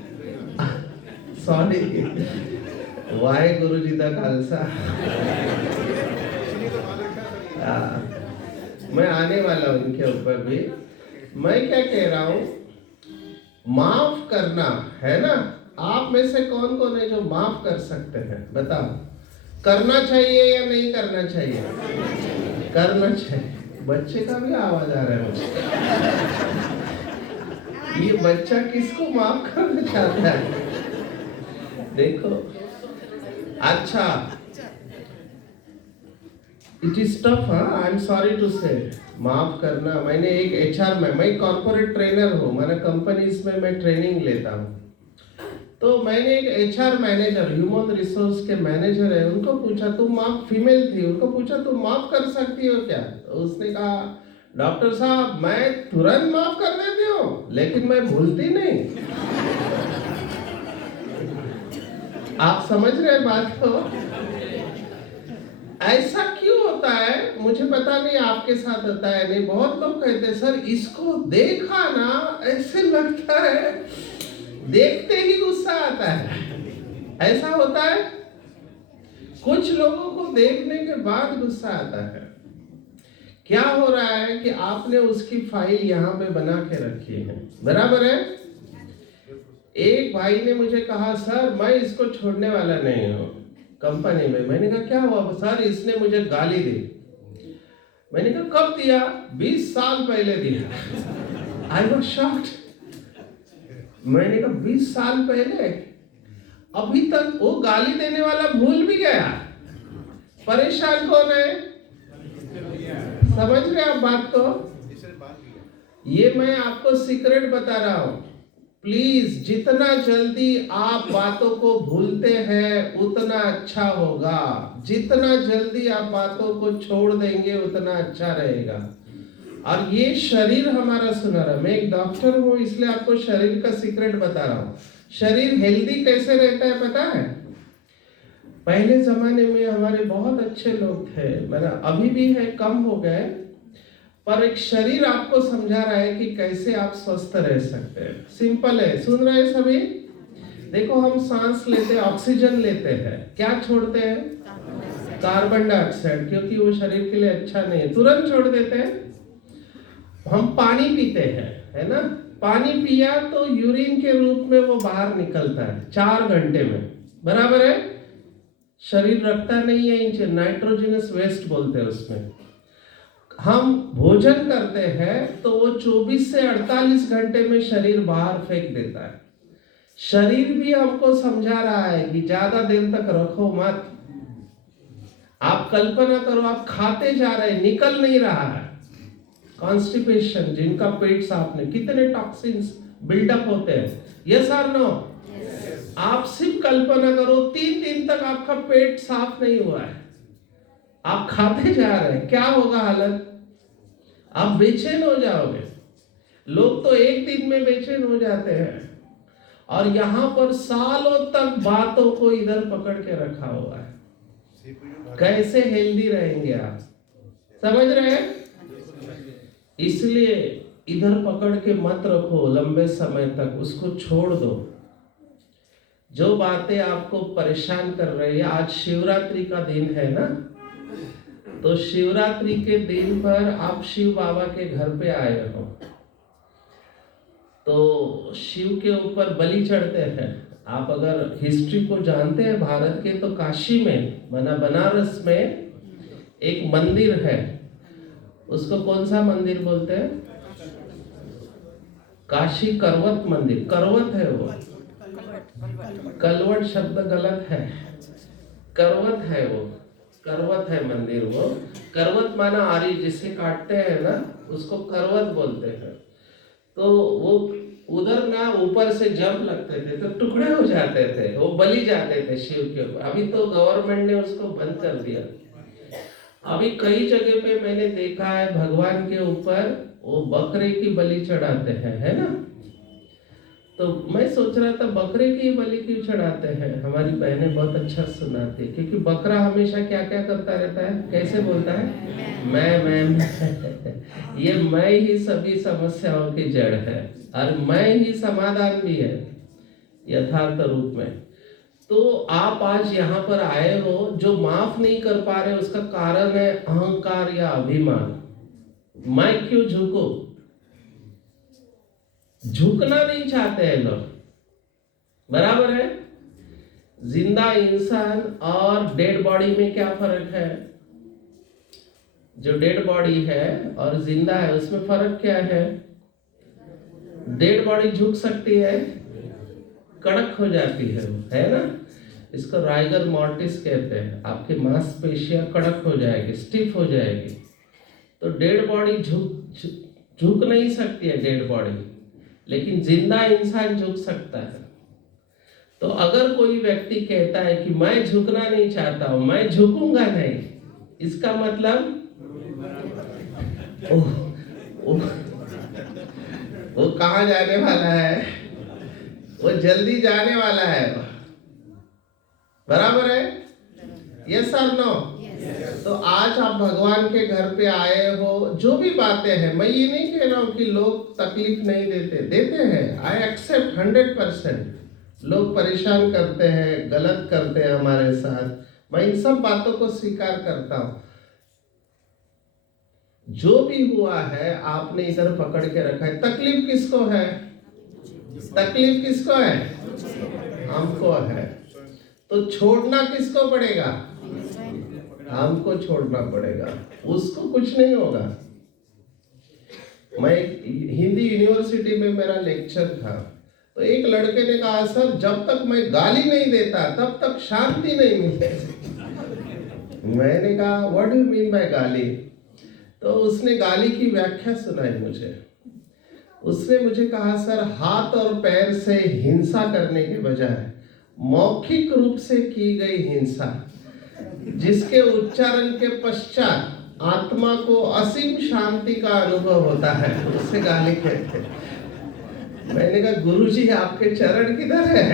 सॉरी, वाहे गुरु जी का खालसा। मैं आने वाला हूँ उनके ऊपर भी। मैं क्या कह रहा हूँ, माफ करना है ना। आप में से कौन कौन है जो माफ कर सकते हैं? बताओ, करना चाहिए या नहीं करना चाहिए? करना चाहिए। बच्चे का भी आवाज आ रहा है मुझे। ये बच्चा किसको माफ करना चाहता है? देखो, अच्छा, it is tough, I am sorry to say, माफ करना। मैंने एक एचआर में, मैं कॉर्पोरेट ट्रेनर हूँ, मैंने कंपनीज में मैं ट्रेनिंग लेता हूँ। तो मैंने एक एचआर मैनेजर, ह्यूमन रिसोर्स के मैनेजर है, उनको पूछा तुम माफ, फीमेल थी, उनको पूछा तुम माफ कर सकती हो क्या? तो उसने कहा डॉक्टर साहब मैं तुरंत माफ कर देती हूँ लेकिन मैं भूलती नहीं। आप समझ रहे बात को? ऐसा क्यों होता है मुझे पता नहीं, आपके साथ होता है नहीं। बहुत लोग कहते हैं सर इसको देखा ना, ऐसे लगता है देखते ही गुस्सा आता है। ऐसा होता है, कुछ लोगों को देखने के बाद गुस्सा आता है। क्या हो रहा है कि आपने उसकी फाइल यहाँ पे बना के रखी है, बराबर है। एक भाई ने मुझे कहा सर मैं इसको छोड़ने वाला नहीं हूँ कंपनी में। मैंने कहा क्या हुआ? सर इसने मुझे गाली दी। मैंने कहा कब दिया? 20 साल पहले दिया। I was shocked. मैंने कहा 20 साल पहले? अभी तक वो गाली देने वाला भूल भी गया। परेशान कौन है? समझ रहे आप बात को? ये मैं आपको सीक्रेट बता रहा हूं। प्लीज जितना जल्दी आप बातों को भूलते हैं उतना अच्छा होगा। जितना जल्दी आप बातों को छोड़ देंगे उतना अच्छा रहेगा। और ये शरीर हमारा सुना रहा, मैं एक डॉक्टर हूं इसलिए आपको शरीर का सीक्रेट बता रहा हूं। शरीर हेल्दी कैसे रहता है पता है? पहले जमाने में हमारे बहुत अच्छे लोग थे, मेरा अभी भी है, कम हो गए, पर एक शरीर आपको समझा रहा है कि कैसे आप स्वस्थ रह सकते हैं। सिंपल है, सुन रहे हैं सभी? देखो हम सांस लेते हैं, ऑक्सीजन लेते हैं, क्या छोड़ते हैं? कार्बन डाइऑक्साइड, क्योंकि वो शरीर के लिए अच्छा नहीं है, तुरंत छोड़ देते हैं। हम पानी पीते हैं, है ना? पानी पिया तो यूरिन के रूप में वो बाहर निकलता है 4 घंटे में, बराबर है। शरीर रखता नहीं है, इंच नाइट्रोजनस वेस्ट बोलते हैं उसमें। हम भोजन करते हैं तो वो 24 से 48 घंटे में शरीर बाहर फेंक देता है। शरीर भी हमको समझा रहा है कि ज्यादा देर तक रखो मत। आप कल्पना करो आप खाते जा रहे हैं, निकल नहीं रहा है। कॉन्स्टिपेशन, जिनका पेट साफ नहीं, कितने टॉक्सिन्स बिल्डअप होते हैं, यस और नो? आप सिर्फ कल्पना करो 3 दिन तक आपका पेट साफ नहीं हुआ है, आप खाते जा रहे हैं, क्या होगा हालत? आप बेचैन हो जाओगे। लोग तो एक दिन में बेचैन हो जाते हैं, और यहां पर सालों तक बातों को इधर पकड़ के रखा हुआ है। कैसे हेल्दी रहेंगे आप? समझ रहे हैं? इसलिए इधर पकड़ के मत रखो लंबे समय तक, उसको छोड़ दो। जो बातें आपको परेशान कर रही है, आज शिवरात्रि का दिन है ना, तो शिवरात्रि के दिन पर आप शिव बाबा के घर पे आए हो, तो शिव के ऊपर बलि चढ़ते हैं। आप अगर हिस्ट्री को जानते हैं भारत के, तो काशी में, बनारस में एक मंदिर है, उसको कौन सा मंदिर बोलते हैं? काशी करवत मंदिर, करवत है वो, कलवट शब्द गलत है, करवत है वो, करवत है मंदिर वो। करवत माना आरी, जिसे काटते हैं ना उसको करवत बोलते हैं। तो वो उधर ना ऊपर से जंप लगते थे तो टुकड़े हो जाते थे, वो बलि जाते थे शिव के ऊपर। अभी तो गवर्नमेंट ने उसको बंद कर दिया। अभी कई जगह पे मैंने देखा है भगवान के ऊपर वो बकरे की बलि चढ़ाते हैं, है ना। तो मैं सोच रहा था बकरे की बलि क्यों चढ़ाते हैं। हमारी बहनें बहुत अच्छा सुनाती है, क्योंकि बकरा हमेशा क्या क्या करता रहता है, कैसे बोलता है, मैं ये मैं ही सभी समस्याओं की जड़ है और मैं ही समाधान भी है यथार्थ रूप में। तो आप आज यहाँ पर आए हो, जो माफ नहीं कर पा रहे उसका कारण है अहंकार या अभिमान। मैं क्यों झुकूं, झुकना नहीं चाहते हैं लोग, बराबर है। जिंदा इंसान और डेड बॉडी में क्या फर्क है। जो डेड बॉडी है और जिंदा है उसमें फर्क क्या है। डेड बॉडी झुक सकती है, कड़क हो जाती है ना। इसको राइगर मॉर्टिस कहते हैं। आपकी मांसपेशियां कड़क हो जाएगी, स्टिफ हो जाएगी। तो डेड बॉडी झुक नहीं सकती है डेड बॉडी, लेकिन जिंदा इंसान झुक सकता है। तो अगर कोई व्यक्ति कहता है कि मैं झुकना नहीं चाहता हूं, मैं झुकूंगा नहीं, इसका मतलब वो कहाँ जाने वाला है, वो जल्दी जाने वाला है, बराबर है। यस और नो। तो आज आप भगवान के घर पे आए हो, जो भी बातें हैं, मैं ये नहीं कह रहा हूं कि लोग तकलीफ नहीं देते हैं। I accept 100%। लोग परेशान करते हैं, गलत करते हैं हमारे साथ, मैं इन सब बातों को स्वीकार करता हूं। जो भी हुआ है आपने इधर पकड़ के रखा है। तकलीफ किसको है, तकलीफ किसको है, हमको है। तो छोड़ना किसको पड़ेगा, हमको छोड़ना पड़ेगा, उसको कुछ नहीं होगा। मैं हिंदी यूनिवर्सिटी में मेरा लेक्चर था, तो एक लड़के ने कहा सर जब तक मैं गाली नहीं देता तब तक शांति नहीं मिलेगी। मैंने कहा what do you mean bye गाली। तो उसने गाली की व्याख्या सुनाई मुझे। उसने मुझे कहा सर हाथ और पैर से हिंसा करने के बजाय मौखिक रूप से की गई हिंसा, जिसके उच्चारण के पश्चात आत्मा को असीम शांति का अनुभव होता है, उसे गाली कहते हैं। मैंने कहा गुरुजी आपके चरण किधर है,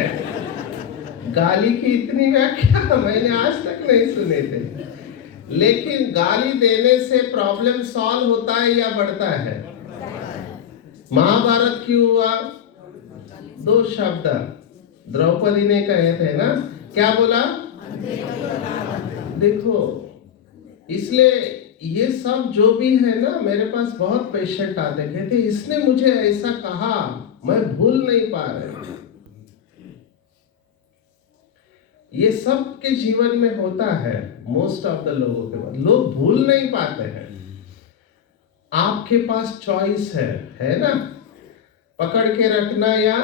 गाली की इतनी व्याख्या मैंने आज तक नहीं सुने थे। लेकिन गाली देने से प्रॉब्लम सॉल्व होता है या बढ़ता है। महाभारत क्यों हुआ, 2 शब्द द्रौपदी ने कहे थे ना, क्या बोला, देखो। इसलिए ये सब जो भी है ना, मेरे पास बहुत पेशेंट आते कहते इसने मुझे ऐसा कहा, मैं भूल नहीं पा रहे। ये सब के जीवन में होता है, मोस्ट ऑफ द लोगों के पास, लोग भूल नहीं पाते हैं। आपके पास चॉइस है ना, पकड़ के रखना या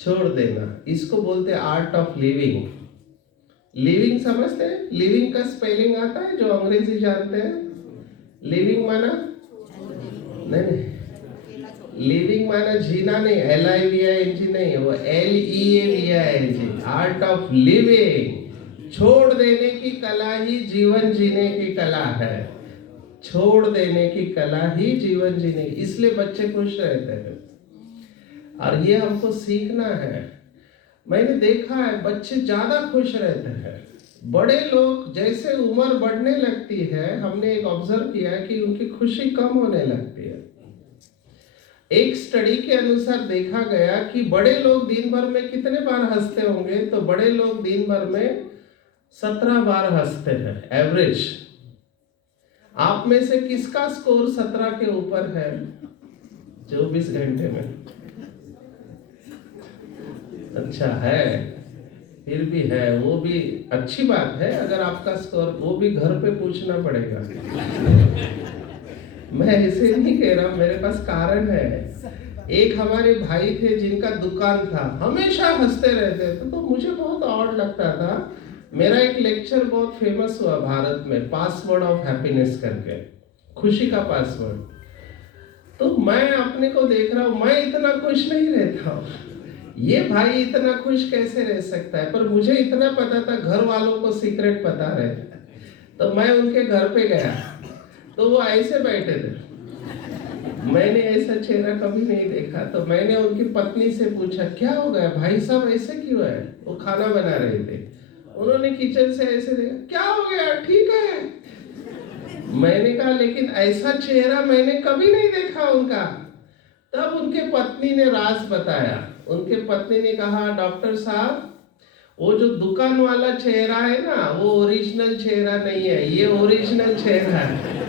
छोड़ देना। इसको बोलते हैं आर्ट ऑफ लिविंग। लिविंग समझते हैं, लिविंग का स्पेलिंग आता है जो अंग्रेजी जानते हैं। लिविंग माना नहीं, लिविंग माना जीना नहीं, LIVING नहीं, वो LEAVING, आर्ट ऑफ लिविंग। छोड़ देने की कला ही जीवन जीने की कला है, छोड़ देने की कला ही जीवन जीने की। इसलिए बच्चे खुश रहते हैं और ये हमको सीखना है। मैंने देखा है बच्चे ज्यादा खुश रहते हैं। बड़े लोग जैसे उम्र बढ़ने लगती है, हमने एक ऑब्जर्व किया है कि उनकी खुशी कम होने लगती है। एक स्टडी के अनुसार देखा गया कि बड़े लोग दिन भर में कितने बार हंसते होंगे, तो बड़े लोग दिन भर में 17 बार हंसते हैं एवरेज। आप में से किसका स्कोर 17 के ऊपर है 24 घंटे में? अच्छा है, फिर भी है, वो भी अच्छी बात है। अगर आपका स्कोर, वो भी घर पे पूछना पड़ेगा। मैं ऐसे नहीं कह रहा, मेरे पास कारण है। एक हमारे भाई थे जिनका दुकान था, हमेशा हंसते रहते थे, तो मुझे बहुत ऑड लगता था। मेरा एक लेक्चर बहुत फेमस हुआ भारत में, पासवर्ड ऑफ हैप्पीनेस करके, खुशी का पासवर्ड। तो मैं अपने को देख रहा हूँ, मैं इतना खुश नहीं रहता हूँ, ये भाई इतना खुश कैसे रह सकता है। पर मुझे इतना पता था, घर वालों को सीक्रेट पता रहता है। तो मैं उनके घर पे गया तो वो ऐसे बैठे थे, मैंने ऐसा चेहरा कभी नहीं देखा। तो मैंने उनकी पत्नी से पूछा क्या हो गया भाई साहब, ऐसे क्यों है? वो खाना बना रहे थे, उन्होंने किचन से ऐसे देखा, क्या हो गया, ठीक है? मैंने कहा लेकिन ऐसा चेहरा मैंने कभी नहीं देखा उनका। तब उनके पत्नी ने राज बताया। उनके पत्नी ने कहा डॉक्टर साहब, वो जो दुकान वाला चेहरा है ना, वो ओरिजिनल चेहरा नहीं है, ये ओरिजिनल चेहरा है।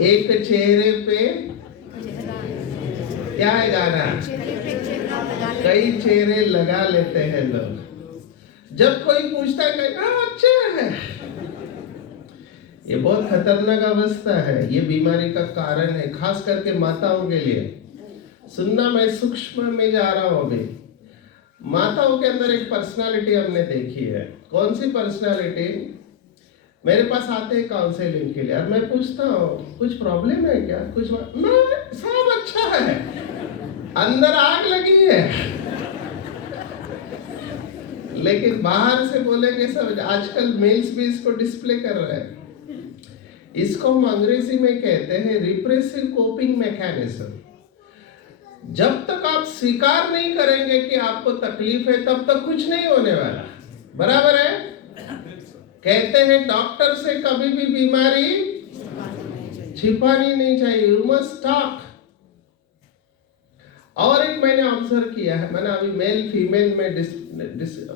एक चेहरे पे क्या है गाना, कई चेहरे लगा लेते हैं लोग। जब कोई पूछता है अच्छा है, ये बहुत खतरनाक अवस्था है, ये बीमारी का कारण है, खास करके माताओं के लिए। सुनना, मैं सूक्ष्म में जा रहा हूं अभी। माताओं के अंदर एक पर्सनालिटी हमने देखी है। कौन सी पर्सनालिटी? मेरे पास आते हैं काउंसलिंग के लिए और मैं पूछता हूँ कुछ प्रॉब्लम है क्या, कुछ ना, सब अच्छा है, अंदर आग लगी है, लेकिन बाहर से बोलेंगे सब। आजकल मेल्स भी इसको डिस्प्ले कर रहे हैं। इसको हम अंग्रेजी में कहते हैं रिप्रेसिव कोपिंग मैकेनिज्म। जब तक आप स्वीकार नहीं करेंगे कि आपको तकलीफ है, तब तक कुछ नहीं होने वाला। बराबर है? कहते हैं डॉक्टर से कभी भी बीमारी छिपानी नहीं चाहिए, यू मस्ट टॉक। और एक मैंने ऑब्जर्व किया है, मैंने अभी मेल फीमेल में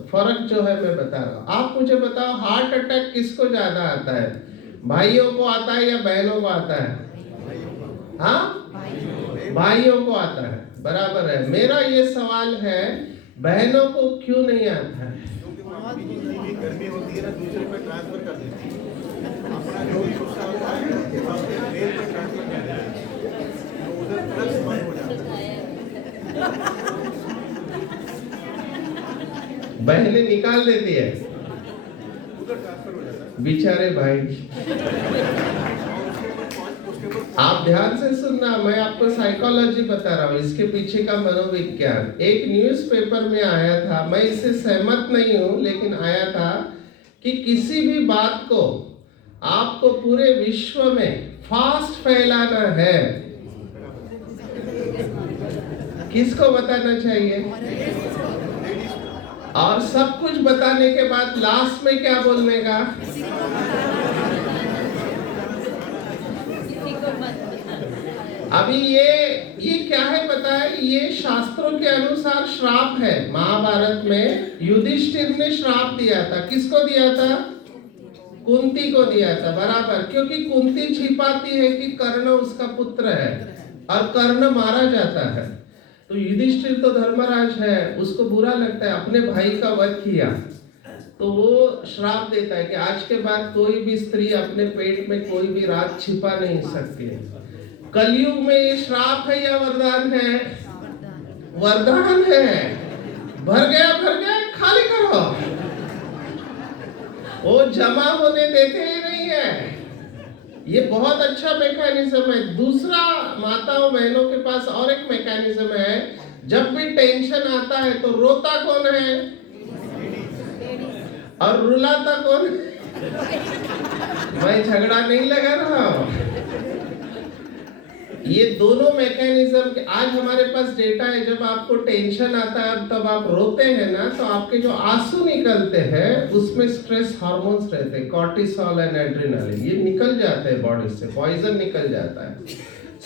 फर्क जो है मैं बता रहा हूँ। आप मुझे बताओ, हार्ट अटैक किसको ज्यादा आता है, भाइयों को आता है या बहनों को आता है? हाँ, भाइयों को आता है। बराबर है। मेरा ये सवाल है, बहनों को क्यों नहीं आता है? गर्मी होती है ना, दूसरे पे ट्रांसफर कर देती है, अपना जो भी गुस्सा होता है मेल पे ट्रांसफर कर देती है, तो उधर प्लस बंद हो जाता है। बहनें निकाल देती है, उधर ट्रांसफर हो जाता है। बेचारे भाई। आप ध्यान से सुनना, मैं आपको साइकोलॉजी बता रहा हूँ, इसके पीछे का मनोविज्ञान। एक न्यूज़पेपर में आया था, मैं इससे सहमत नहीं हूँ, लेकिन आया था कि किसी भी बात को आपको पूरे विश्व में फास्ट फैलाना है, किसको बताना चाहिए? और सब कुछ बताने के बाद लास्ट में क्या बोलने का? अभी ये क्या है पता है? ये शास्त्रों के अनुसार श्राप है। महाभारत में युधिष्ठिर ने श्राप दिया था। किसको दिया था? कुंती को दिया था। बराबर, क्योंकि कुंती छिपाती है कि कर्ण उसका पुत्र है और कर्ण मारा जाता है। तो युधिष्ठिर तो धर्मराज है, उसको बुरा लगता है, अपने भाई का वध किया, तो वो श्राप देता है कि आज के बाद कोई भी स्त्री अपने पेट में कोई भी राज छिपा नहीं सकती है। कलयुग में ये श्राप है या वरदान है? वरदान है। भर गया खाली करो, वो जमा होने देते ही नहीं है। ये बहुत अच्छा मैकेनिज्म है। दूसरा, माताओं बहनों के पास और एक मैकेनिज्म है, जब भी टेंशन आता है तो रोता कौन है और रुलाता कौन है? मैं झगड़ा नहीं लगा रहा हूं। ये दोनों मैकेनिज्म, आज हमारे पास डेटा है, जब आपको टेंशन आता है तब आप रोते हैं ना, तो आपके जो आंसू निकलते हैं उसमें स्ट्रेस हार्मोन्स रहते हैं, कॉर्टिसोल एंड एड्रेनालिन, ये निकल जाते हैं बॉडी से, पॉइजन निकल जाता है।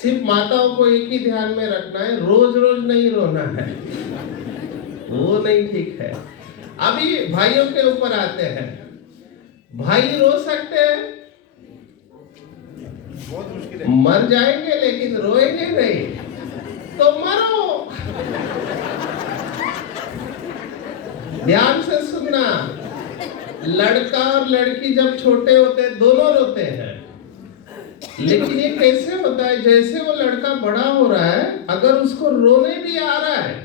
सिर्फ माताओं को एक ही ध्यान में रखना है, रोज रोज नहीं रोना है, वो नहीं ठीक है। अभी भाइयों के ऊपर आते हैं। भाई रो सकते हैं, बहुत मुश्किल है। मर जाएंगे लेकिन रोएंगे नहीं, तो मरो। ध्यान से सुनना, लड़का और लड़की जब छोटे होते हैं दोनों रोते हैं, लेकिन ये कैसे होता है? जैसे वो लड़का बड़ा हो रहा है, अगर उसको रोने भी आ रहा है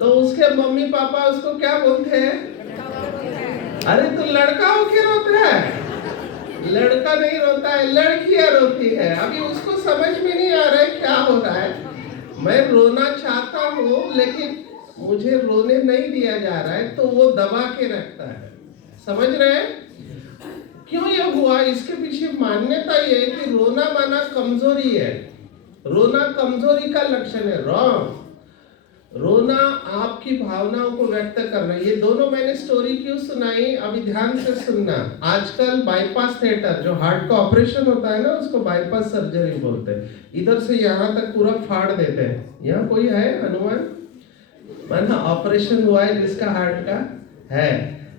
तो उसके मम्मी पापा उसको क्या बोलते हैं? अरे तो लड़का होके रोता है। लड़का नहीं रोता है, लड़कियां रोती है। अभी उसको समझ में नहीं आ रहा है क्या हो रहा है। मैं रोना चाहता हूँ लेकिन मुझे रोने नहीं दिया जा रहा है, तो वो दबा के रखता है। समझ रहे हैं क्यों ये हुआ? इसके पीछे मान्यता ये है कि रोना माना कमजोरी है, रोना कमजोरी का लक्षण है। रॉन्ग। रोना आपकी भावनाओं को व्यक्त करना। ये दोनों मैंने स्टोरी क्यों सुनाई, अभी ध्यान से सुनना। आजकल बाईपास थिएटर, जो हार्ट का ऑपरेशन होता है ना, उसको बाईपास सर्जरी बोलते हैं। इधर से यहाँ तक पूरा फाड़ देते हैं। यहाँ कोई है अनुमान? माना ऑपरेशन हुआ है जिसका हार्ट का है,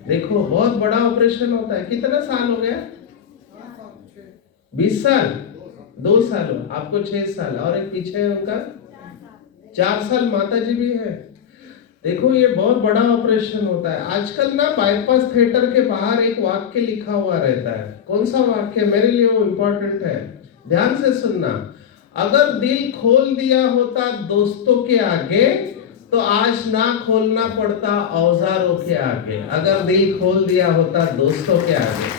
देखो बहुत बड़ा ऑपरेशन होता है। कितना साल हो गया? 20 साल, 2 साल हो, आपको 6 साल, और एक पीछे है उनका 4 साल, माता जी भी है। देखो ये बहुत बड़ा ऑपरेशन होता है। आजकल ना बाईपास थिएटर के बाहर एक वाक्य लिखा हुआ रहता है। कौन सा वाक्य? मेरे लिए वो इम्पोर्टेंट है, ध्यान से सुनना। अगर दिल खोल दिया होता दोस्तों के आगे तो आज ना खोलना पड़ता औजारों के आगे। अगर दिल खोल दिया होता दोस्तों के आगे।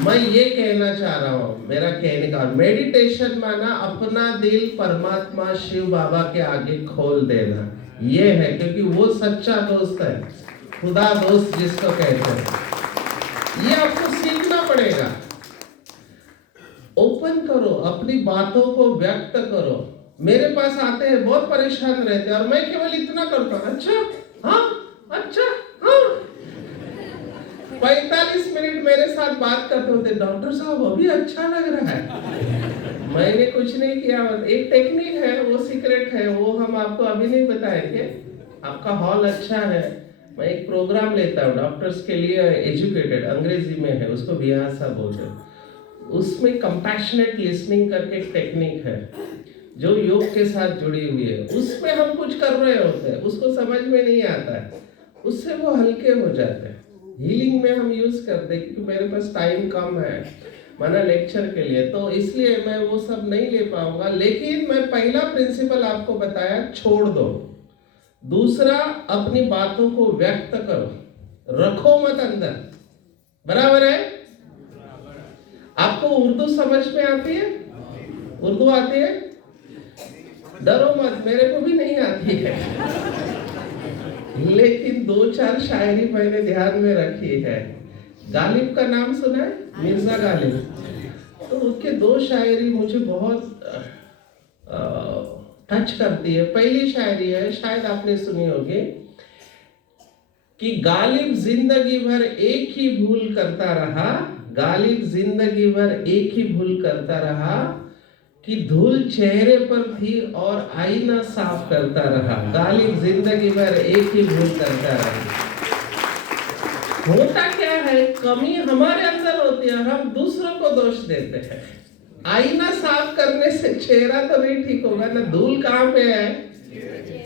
मैं ये कहना चाह रहा हूं, मेरा कहने का मेडिटेशन माना अपना दिल परमात्मा शिव बाबा के आगे खोल देना, ये है। क्योंकि वो सच्चा दोस्त है, खुदा दोस्त जिसको कहते हैं। ये आपको सीखना पड़ेगा। ओपन करो, अपनी बातों को व्यक्त करो। मेरे पास आते हैं, बहुत परेशान रहते हैं, और मैं केवल इतना करता हूँ, अच्छा हाँ, अच्छा हाँ। 45 मिनट मेरे साथ बात करते होते, डॉक्टर साहब अभी अच्छा लग रहा है। मैंने कुछ नहीं किया, एक टेक्निक है, वो सीक्रेट है, वो हम आपको अभी नहीं बताएंगे। आपका हॉल अच्छा है, मैं एक प्रोग्राम लेता हूँ डॉक्टर्स के लिए, एजुकेटेड, अंग्रेजी में है, उसको विहासा बोलते हैं। उसमें कंपैशनेट लिसनिंग करके एक टेक्निक है जो योग के साथ जुड़ी हुई है। उसमें हम कुछ कर रहे होते हैं, उसको समझ में नहीं आता है, उससे वो हल्के हो जाते हैं। हीलिंग में हम यूज करते हैं, क्योंकि मेरे पास टाइम कम है माना लेक्चर के लिए, तो इसलिए मैं वो सब नहीं ले पाऊंगा। लेकिन मैं पहला प्रिंसिपल आपको बताया, छोड़ दो। दूसरा, अपनी बातों को व्यक्त करो, रखो मत अंदर। बराबर है? आपको उर्दू समझ में आती है? उर्दू आती है? डरो मत, मेरे को भी नहीं आती है। लेकिन 2-4 शायरी मैंने ध्यान में रखी है। गालिब का नाम सुना है? मिर्जा गालिब। तो उसके 2 शायरी मुझे बहुत टच करती है। पहली शायरी है, शायद आपने सुनी होगी, कि गालिब जिंदगी भर एक ही भूल करता रहा, गालिब जिंदगी भर एक ही भूल करता रहा, कि धूल चेहरे पर थी और आईना साफ करता रहा। गालिब जिंदगी भर एक ही भूल करता रहा। होता क्या है, कमी हमारे अंदर होती है, हम दूसरों को दोष देते हैं। आईना साफ करने से चेहरा तो नहीं ठीक होगा ना, धूल कहाँ पे है?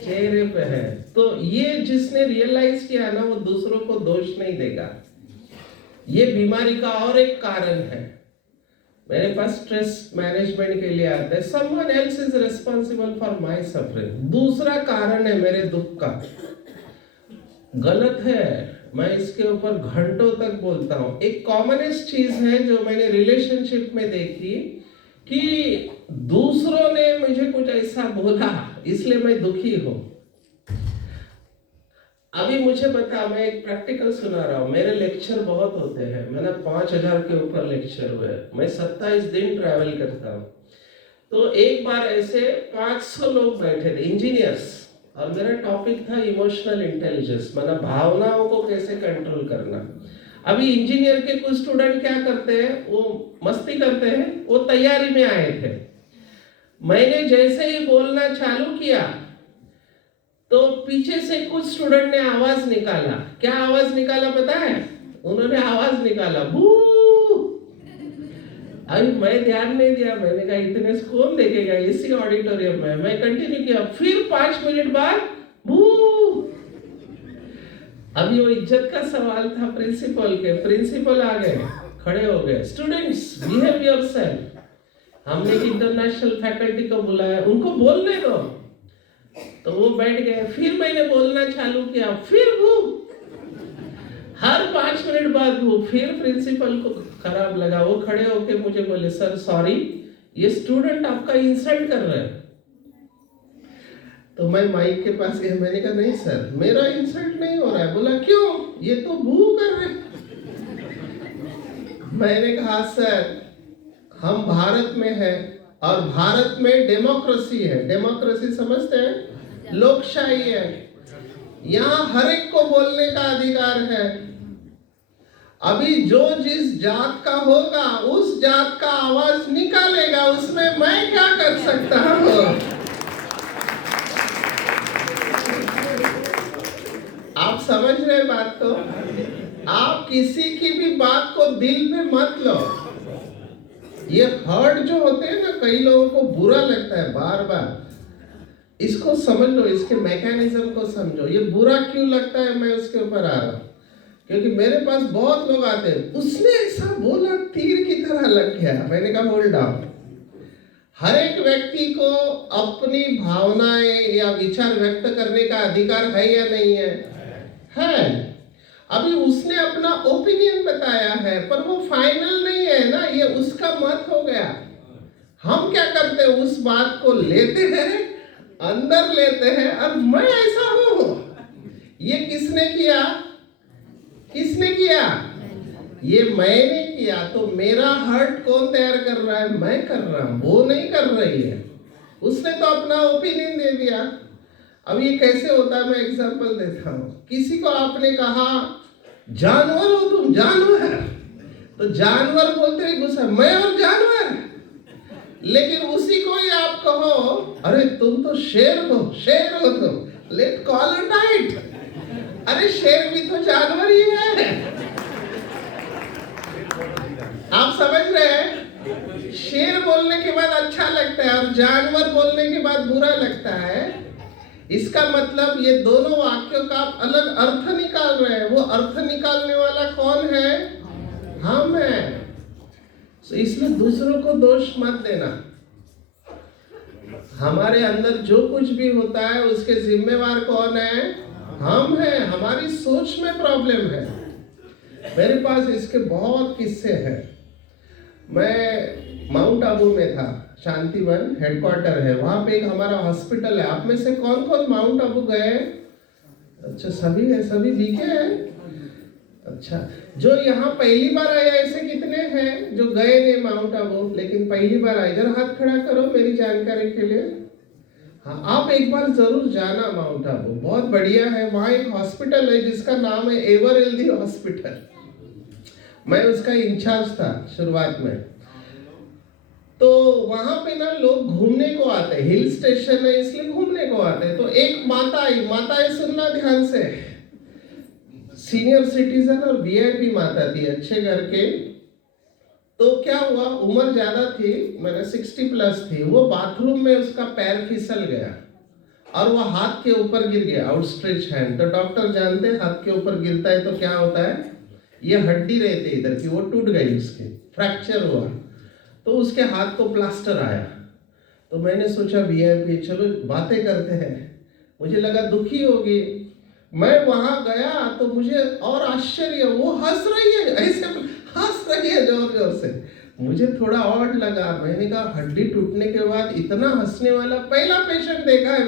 चेहरे पे है। तो ये जिसने रियलाइज किया ना, वो दूसरों को दोष नहीं देगा। ये बीमारी का और एक कारण है। मेरे पास स्ट्रेस मैनेजमेंट के लिए आते हैं, someone else is responsible for my suffering। दूसरा कारण है मेरे दुख का, गलत है, मैं इसके ऊपर घंटों तक बोलता हूँ। एक कॉमनेस्ट चीज है जो मैंने रिलेशनशिप में देखी, कि दूसरों ने मुझे कुछ ऐसा बोला इसलिए मैं दुखी हूँ। अभी मुझे बता, मैं एक प्रैक्टिकल सुना रहा हूँ। मेरे लेक्चर बहुत होते हैं, मैंने 5000 के ऊपर लेक्चर हुए, मैं 27 दिन ट्रैवल करता हूँ। तो एक बार ऐसे 500 लोग बैठे थे, इंजीनियर्स, और मेरा टॉपिक था इमोशनल इंटेलिजेंस, माना भावनाओं को कैसे कंट्रोल करना। अभी इंजीनियर के कुछ स्टूडेंट क्या करते हैं, वो मस्ती करते हैं, वो तैयारी में आए थे। मैंने जैसे ही बोलना चालू किया तो पीछे से कुछ स्टूडेंट ने आवाज निकाला। क्या आवाज निकाला पता है? उन्होंने आवाज निकाला, बू। अभी मैं ध्यान नहीं दिया, मैंने कहा इतने से कौन देखेगा इसी ऑडिटोरियम में। मैं कंटिन्यू किया, फिर 5 मिनट बाद बू। अभी वो इज्जत का सवाल था प्रिंसिपल के, प्रिंसिपल आ गए, खड़े हो गए, स्टूडेंट्स बिहेव योरसेल्फ। हमने इंटरनेशनल फैकल्टी को बुलाया, उनको बोलने दो। तो वो बैठ गए, फिर मैंने बोलना चालू किया, फिर वो हर 5 मिनट बाद वो, फिर प्रिंसिपल को खराब लगा, वो खड़े होके मुझे बोले, सर सॉरी, ये स्टूडेंट आपका इंसल्ट कर रहे हैं। तो मैं माइक के पास गया, मैंने कहा नहीं सर मेरा इंसल्ट नहीं हो रहा है। बोला क्यों, ये तो बू कर रहे। मैंने कहा सर हम भारत में हैं और भारत में डेमोक्रेसी है। डेमोक्रेसी समझते हैं, लोकशाही है। यहाँ हर एक को बोलने का अधिकार है। अभी जो जिस जात का होगा उस जात का आवाज निकालेगा, उसमें मैं क्या कर सकता हूँ। आप समझ रहे बात को? आप किसी की भी बात को दिल पे मत लो। ये हर्ट जो होते हैं ना, कई लोगों को बुरा लगता है बार बार, इसको समझ लो, इसके मैकेनिज्म को समझो। ये बुरा क्यों लगता है मैं उसके ऊपर आ रहा हूं, क्योंकि मेरे पास बहुत लोग आते हैं, उसने ऐसा बोला तीर की तरह लग गया। मैंने कहा होल्ड डाउन। हर एक व्यक्ति को अपनी भावनाएं या विचार व्यक्त करने का अधिकार है या नहीं है? है। अभी उसने अपना ओपिनियन बताया है, पर वो फाइनल नहीं है ना, ये उसका मत हो गया। हम क्या करते हैं, उस बात को लेते हैं, अंदर लेते हैं, और मैं ऐसा हूं। ये किसने किया? किसने किया? ये मैंने किया। तो मेरा हर्ट कौन तैयार कर रहा है? मैं कर रहा हूं, वो नहीं कर रही है। उसने तो अपना ओपिनियन दे दिया। अब ये कैसे होता है, मैं एग्जांपल देता हूं। किसी को आपने कहा जानवर हो तुम, जानवर, तो जानवर बोलते ही गुस्सा, मैं और जानवर। लेकिन उसी को ही आप कहो अरे तुम तो शेर हो, शेर हो तुम, लेट कॉल इट नाइट। अरे शेर भी तो जानवर ही है। आप समझ रहे हैं? शेर बोलने के बाद अच्छा लगता है और जानवर बोलने के बाद बुरा लगता है। इसका मतलब ये दोनों वाक्यों का आप अलग अर्थ निकाल रहे हैं। वो अर्थ निकालने वाला कौन है? हम हैं। तो इसलिए दूसरों को दोष मत देना। हमारे अंदर जो कुछ भी होता है उसके जिम्मेवार कौन है? हम हैं। हमारी सोच में प्रॉब्लम है। मेरे पास इसके बहुत किस्से हैं। मैं माउंट आबू में था, शांतिवन हेडक्वार्टर है, वहां पे एक हमारा हॉस्पिटल है। आप में से कौन कौन माउंट आबू गए? अच्छा सभी है, सभी बीके हैं। अच्छा, जो यहाँ पहली बार आए ऐसे कितने हैं जो गए नहीं माउंट आबू लेकिन पहली बार आए? इधर हाथ खड़ा करो मेरी जानकारी के लिए। हाँ, आप एक बार जरूर जाना माउंट आबू, बहुत बढ़िया है। वहाँ एक हॉस्पिटल है जिसका नाम है एवर हेल्दी हॉस्पिटल। मैं उसका इंचार्ज था शुरुआत में। तो वहां पे ना लोग घूमने को आते हैं, हिल स्टेशन है इसलिए घूमने को आते हैं। तो एक माता आई, माता है सुनना ध्यान से, सीनियर सिटीजन और वीआईपी माता थी, अच्छे घर के। तो क्या हुआ, उम्र ज्यादा थी, मैंने 60 प्लस थी। वो बाथरूम में उसका पैर फिसल गया और वो हाथ के ऊपर गिर गया, आउटस्ट्रेच हैंड। तो डॉक्टर जानते हैं हाथ के ऊपर गिरता है तो क्या होता है, ये हड्डी रहती है इधर की, वो टूट गई, उसकी फ्रैक्चर हुआ। तो उसके हाथ को प्लास्टर आया। तो मैंने सोचा वीआईपी, चलो बातें करते हैं। मुझे लगा दुखी होगी। मैं वहां गया तो मुझे और आश्चर्य, वो हंस रही है, ऐसे हंस रही है जोर जोर से। मुझे थोड़ा ऑड लगा। मैंने कहा हड्डी टूटने के बाद इतना हंसने वाला पहला पेशेंट देखा है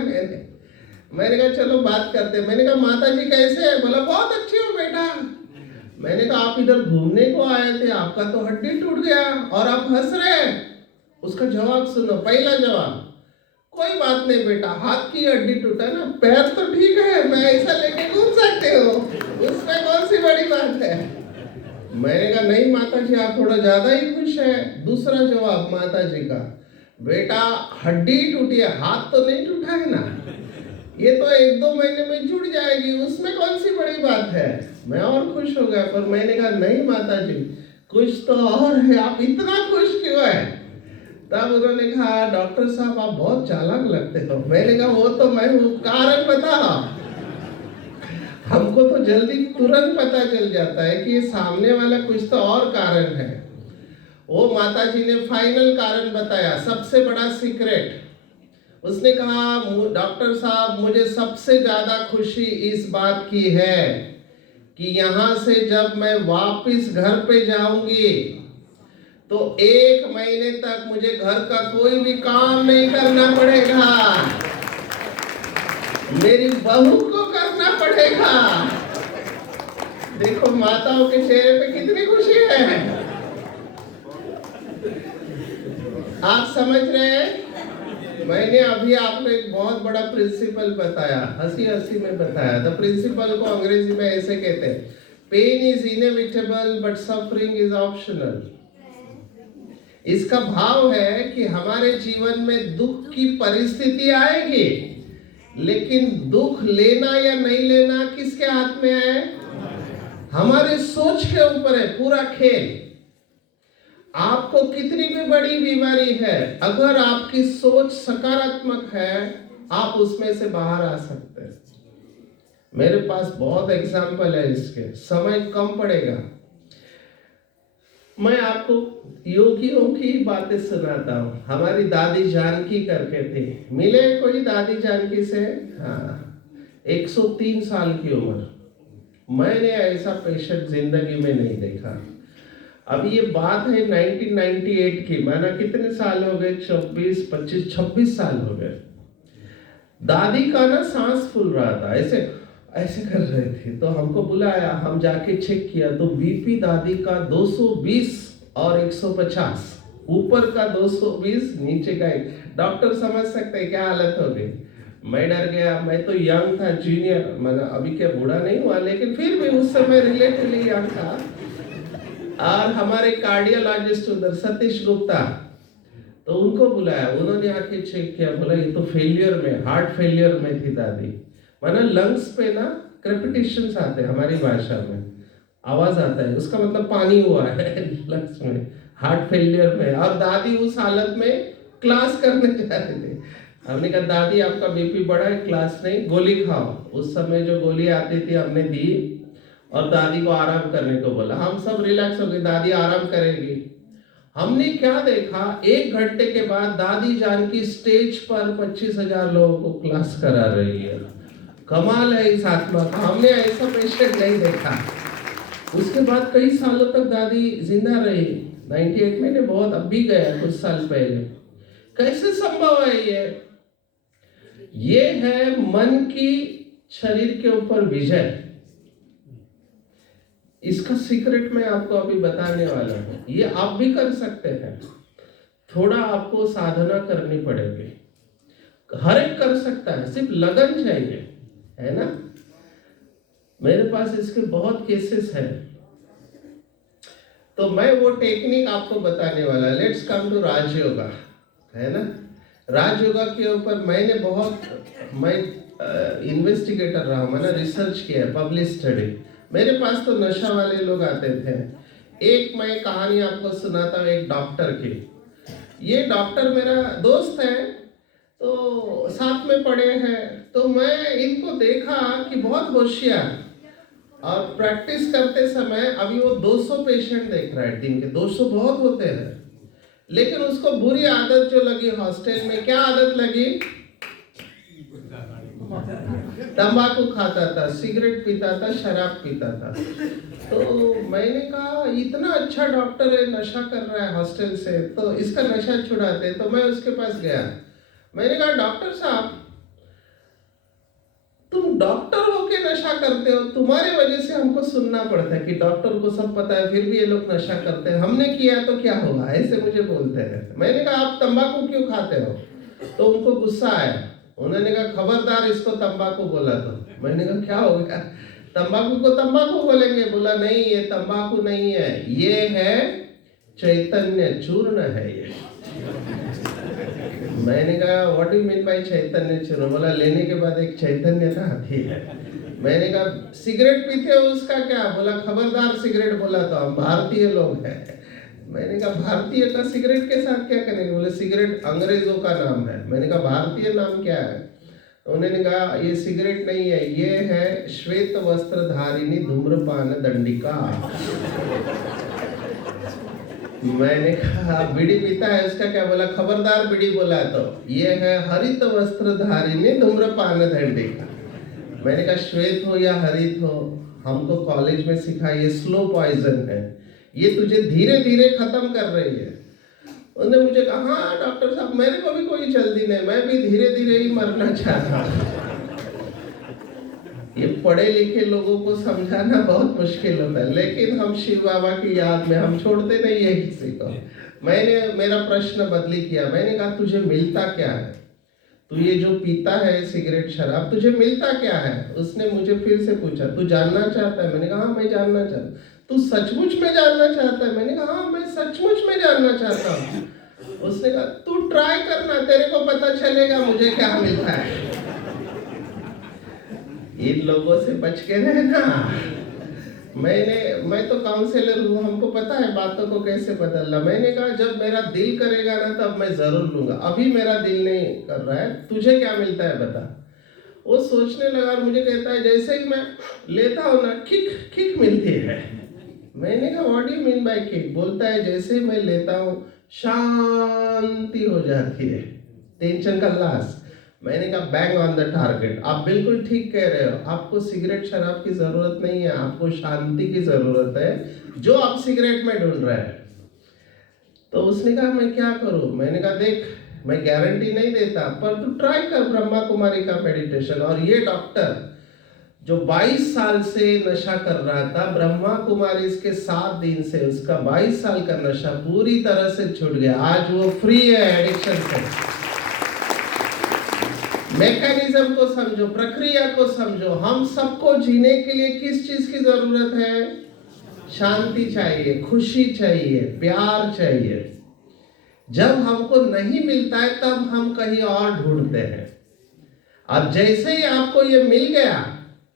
मैंने कहा चलो बात करते हैं। मैंने कहा माता जी कैसे है? बोला बहुत अच्छी हो बेटा। मैंने कहा आप इधर घूमने को आए थे, आपका तो हड्डी टूट गया और आप हंस रहे हैं। उसका जवाब सुनो। पहला जवाब, कोई बात नहीं बेटा, हाथ की हड्डी टूटा ना, पैर तो ठीक है, मैं ऐसा लेके घूम सकते हो, उसमें कौन सी बड़ी बात है। मैंने कहा नहीं माता जी आप थोड़ा ज्यादा ही खुश है। दूसरा जवाब माता जी का, बेटा हड्डी टूटी है, हाथ तो नहीं टूटा है ना, ये तो 1-2 महीने में जुड़ जाएगी, उसमें कौन सी बड़ी बात है। मैं और खुश हो गया। पर मैंने कहा नहीं माता जी कुछ तो और है, आप इतना खुश क्यों है? तब उन्होंने कहा डॉक्टर साहब आप बहुत चालाक लगते हो। मैंने कहा वो तो मैं हूँ, कारण बता। हमको तो जल्दी तुरंत पता चल जाता है कि ये सामने वाला कुछ तो और कारण है। वो माता जी ने फाइनल कारण बताया, सबसे बड़ा सीक्रेट। उसने कहा डॉक्टर साहब मुझे सबसे ज्यादा खुशी इस बात की है कि यहाँ से जब मैं वापस घर पे जाऊंगी तो 1 महीने तक मुझे घर का कोई भी काम नहीं करना पड़ेगा। मेरी बहू को करना पड़ेगा। देखो माताओं के चेहरे पे कितनी खुशी है। आप समझ रहे हैं? मैंने अभी आपको एक बहुत बड़ा प्रिंसिपल बताया, हंसी हंसी में बताया। द प्रिंसिपल को अंग्रेजी में ऐसे कहते हैं, pain is inevitable but suffering is optional. इसका भाव है कि हमारे जीवन में दुख की परिस्थिति आएगी, लेकिन दुख लेना या नहीं लेना किसके हाथ में है? हमारे सोच के ऊपर है पूरा खेल। आपको कितनी भी बड़ी बीमारी है, अगर आपकी सोच सकारात्मक है, आप उसमें से बाहर आ सकते हैं। मेरे पास बहुत एग्जाम्पल है इसके, समय कम पड़ेगा। मैं आपको योगियों की बातें सुनाता हूँ। हमारी दादी जानकी करके थी, मिले कोई दादी जानकी से? हाँ, 103 साल की उम्र। मैंने ऐसा पेशेंट जिंदगी में नहीं देखा। अब ये बात है 1998 की, माना कितने साल हो गए? 24, 25, 26 साल हो गए। दादी का ना सांस फूल रहा था, ऐसे ऐसे कर रहे थे, तो हमको बुलाया, हम जाके चेक किया तो बीपी दादी का 220 और 150, ऊपर का 220, नीचे का 1। डॉक्टर समझ सकते हैं क्या हालत हो गई। मैं डर गया, मैं तो यंग था, जूनियर, मैंने अभी क्या बूढ़ा नहीं हुआ, लेकिन फिर भी उस समय रिलेटिवली यंग था। और हमारे कार्डियोलॉजिस्ट उधर सतीश गुप्ता, तो उनको बुलाया, उन्होंने आके चेक किया, बोला ये तो फेलियर में, हार्ट फेलियर में थी दादी। माना लंग्स पे ना क्रेपिटेशंस आते हैं, हमारी भाषा में आवाज आता है, उसका मतलब पानी हुआ है लंग्स में, हार्ट फेलियर में। और दादी उस हालत में क्लास करने जा रहे थे। हमने कहा दादी आपका बीपी बढ़ा है, क्लास नहीं, गोली खाओ। उस समय जो गोली आती थी हमने दी और दादी को आराम करने को बोला। हम सब रिलैक्स हो गए, दादी आराम करेगी। हमने क्या देखा, 1 घंटे के बाद दादी जानकी स्टेज पर 25,000 लोगों को क्लास करा रही है। कमाल है इस आत्मा का, हमने ऐसा पेशेंट नहीं देखा। उसके बाद कई सालों तक दादी जिंदा रही। 98 में ने बहुत, अब भी गया कुछ साल पहले। कैसे संभव है ये है मन की शरीर के ऊपर विजय। इसका सीक्रेट मैं आपको अभी बताने वाला हूँ। ये आप भी कर सकते हैं, थोड़ा आपको साधना करनी पड़ेगी। हर एक कर सकता है, सिर्फ लगन चाहिए, है ना। मेरे पास इसके बहुत केसेस हैं, तो मैं वो टेक्निक आपको बताने वाला। लेट्स कम टू राजयोगा, है ना। राजयोगा के ऊपर मैं इन्वेस्टिगेटर रहा हूँ, मैंने रिसर्च किया, पब्लिश स्टडी। मेरे पास तो नशा वाले लोग आते थे। एक मैं कहानी आपको सुनाता हूँ, एक डॉक्टर की। ये डॉक्टर मेरा दोस्त है, तो साथ में पढ़े हैं, तो मैं इनको देखा कि बहुत होशियार, और प्रैक्टिस करते समय अभी वो 200 पेशेंट देख रहा है दिन के। 200 बहुत होते हैं, लेकिन उसको बुरी आदत जो लगी हॉस्टल में, क्या आदत लगी? तंबाकू खाता था, सिगरेट पीता था, शराब पीता था। तो मैंने कहा इतना अच्छा डॉक्टर है, नशा कर रहा है हॉस्टल से, तो इसका नशा छुड़ाते। तो मैं उसके पास गया, मैंने कहा डॉक्टर साहब, तुम डॉक्टर होके नशा करते हो, तुम्हारे वजह से हमको सुनना पड़ता है कि डॉक्टर को सब पता है, फिर भी ये लोग नशा करते हैं, हमने किया तो क्या होगा, ऐसे मुझे बोलते हैं। मैंने कहा आप तंबाकू क्यों खाते हो? तो उनको गुस्सा आया, उन्होंने कहा खबरदार इसको तंबाकू बोला तो। मैंने कहा क्या हो गया, तंबाकू को तंबाकू बोलेंगे? बोला नहीं, ये तंबाकू नहीं है, ये है चैतन्य चूर्ण है ये। मैंने कहा what do you mean by Chaitanya Churna? बोला लेने के बाद एक चैतन्यता आती है। मैंने कहा सिगरेट पीते हो उसका क्या? बोला खबरदार सिगरेट बोला तो, हम भारतीय लोग हैं। मैंने कहा भारतीय का सिगरेट के साथ क्या करेंगे? बोले सिगरेट अंग्रेजों का नाम है। मैंने कहा भारतीय नाम क्या है? उन्होंने कहा ये सिगरेट नहीं है, ये है श्वेत वस्त्र धारिणी धूम्रपान दंडिका। मैंने कहा बीड़ी पीता है उसका क्या? बोला खबरदार बीड़ी बोला तो, ये है हरित वस्त्र धारिणी धूम्रपान दंडिका। मैंने कहा श्वेत हो या हरित हो, हमको कॉलेज में सिखा ये स्लो पॉइजन है, ये तुझे धीरे धीरे खत्म कर रही है। उन्होंने मुझे कहा हाँ डॉक्टर साहब, मेरे को भी कोई जल्दी नहीं, मैं भी धीरे धीरे ही मरना चाहता हूँ। ये पढ़े लिखे लोगों को समझाना बहुत मुश्किल होता है, लेकिन हम शिव बाबा की याद में हम छोड़ते नहीं है किसी को। मैंने मेरा प्रश्न बदली किया, मैंने कहा तुझे मिलता क्या है, तू ये जो पीता है सिगरेट शराब, तुझे मिलता क्या है? उसने मुझे फिर से पूछा, तू जानना चाहता है? मैंने कहा हाँ मैं जानना चाहता। तू सचमुच में जानना चाहता है? मैंने कहा हाँ मैं सचमुच में जानना चाहता हूँ। उसने कहा तू ट्राई करना, तेरे को पता चलेगा मुझे क्या मिलता है। इन लोगों से बच के रहना। मैं तो काउंसलर हूँ, हमको पता है बातों को कैसे बदलना। मैंने कहा जब मेरा दिल करेगा ना तब मैं जरूर लूंगा, अभी मेरा दिल नहीं कर रहा है, तुझे क्या मिलता है बता। वो सोचने लगा और मुझे कहता है जैसे ही मैं लेता हूँ ना किक किक मिलती है। मैंने कहा what do you mean bye kick? बोलता है जैसे ही मैं लेता हूँ शांति हो जाती है, टेंशन का लाश। मैंने कहा बैंग ऑन द टारगेट, आप बिल्कुल ठीक कह रहे हो। आपको सिगरेट शराब की जरूरत नहीं है, आपको शांति की जरूरत है जो आप सिगरेट में ढूंढ रहे हैं। तो उसने कहा मैं क्या करूं? मैंने कहा देख मैं गारंटी नहीं देता, पर तू ट्राई कर ब्रह्मा कुमारी का मेडिटेशन। और ये डॉक्टर जो 22 साल से नशा कर रहा था, ब्रह्मा कुमारी इसके 7 दिन से उसका 22 साल का नशा पूरी तरह से छूट गया। आज वो फ्री है एडिक्शन से। मैकेनिज्म को समझो, प्रक्रिया को समझो। हम सबको जीने के लिए किस चीज की जरूरत है? शांति चाहिए, खुशी चाहिए, प्यार चाहिए। जब हमको नहीं मिलता है तब हम कहीं और ढूंढते हैं, और जैसे ही आपको ये मिल गया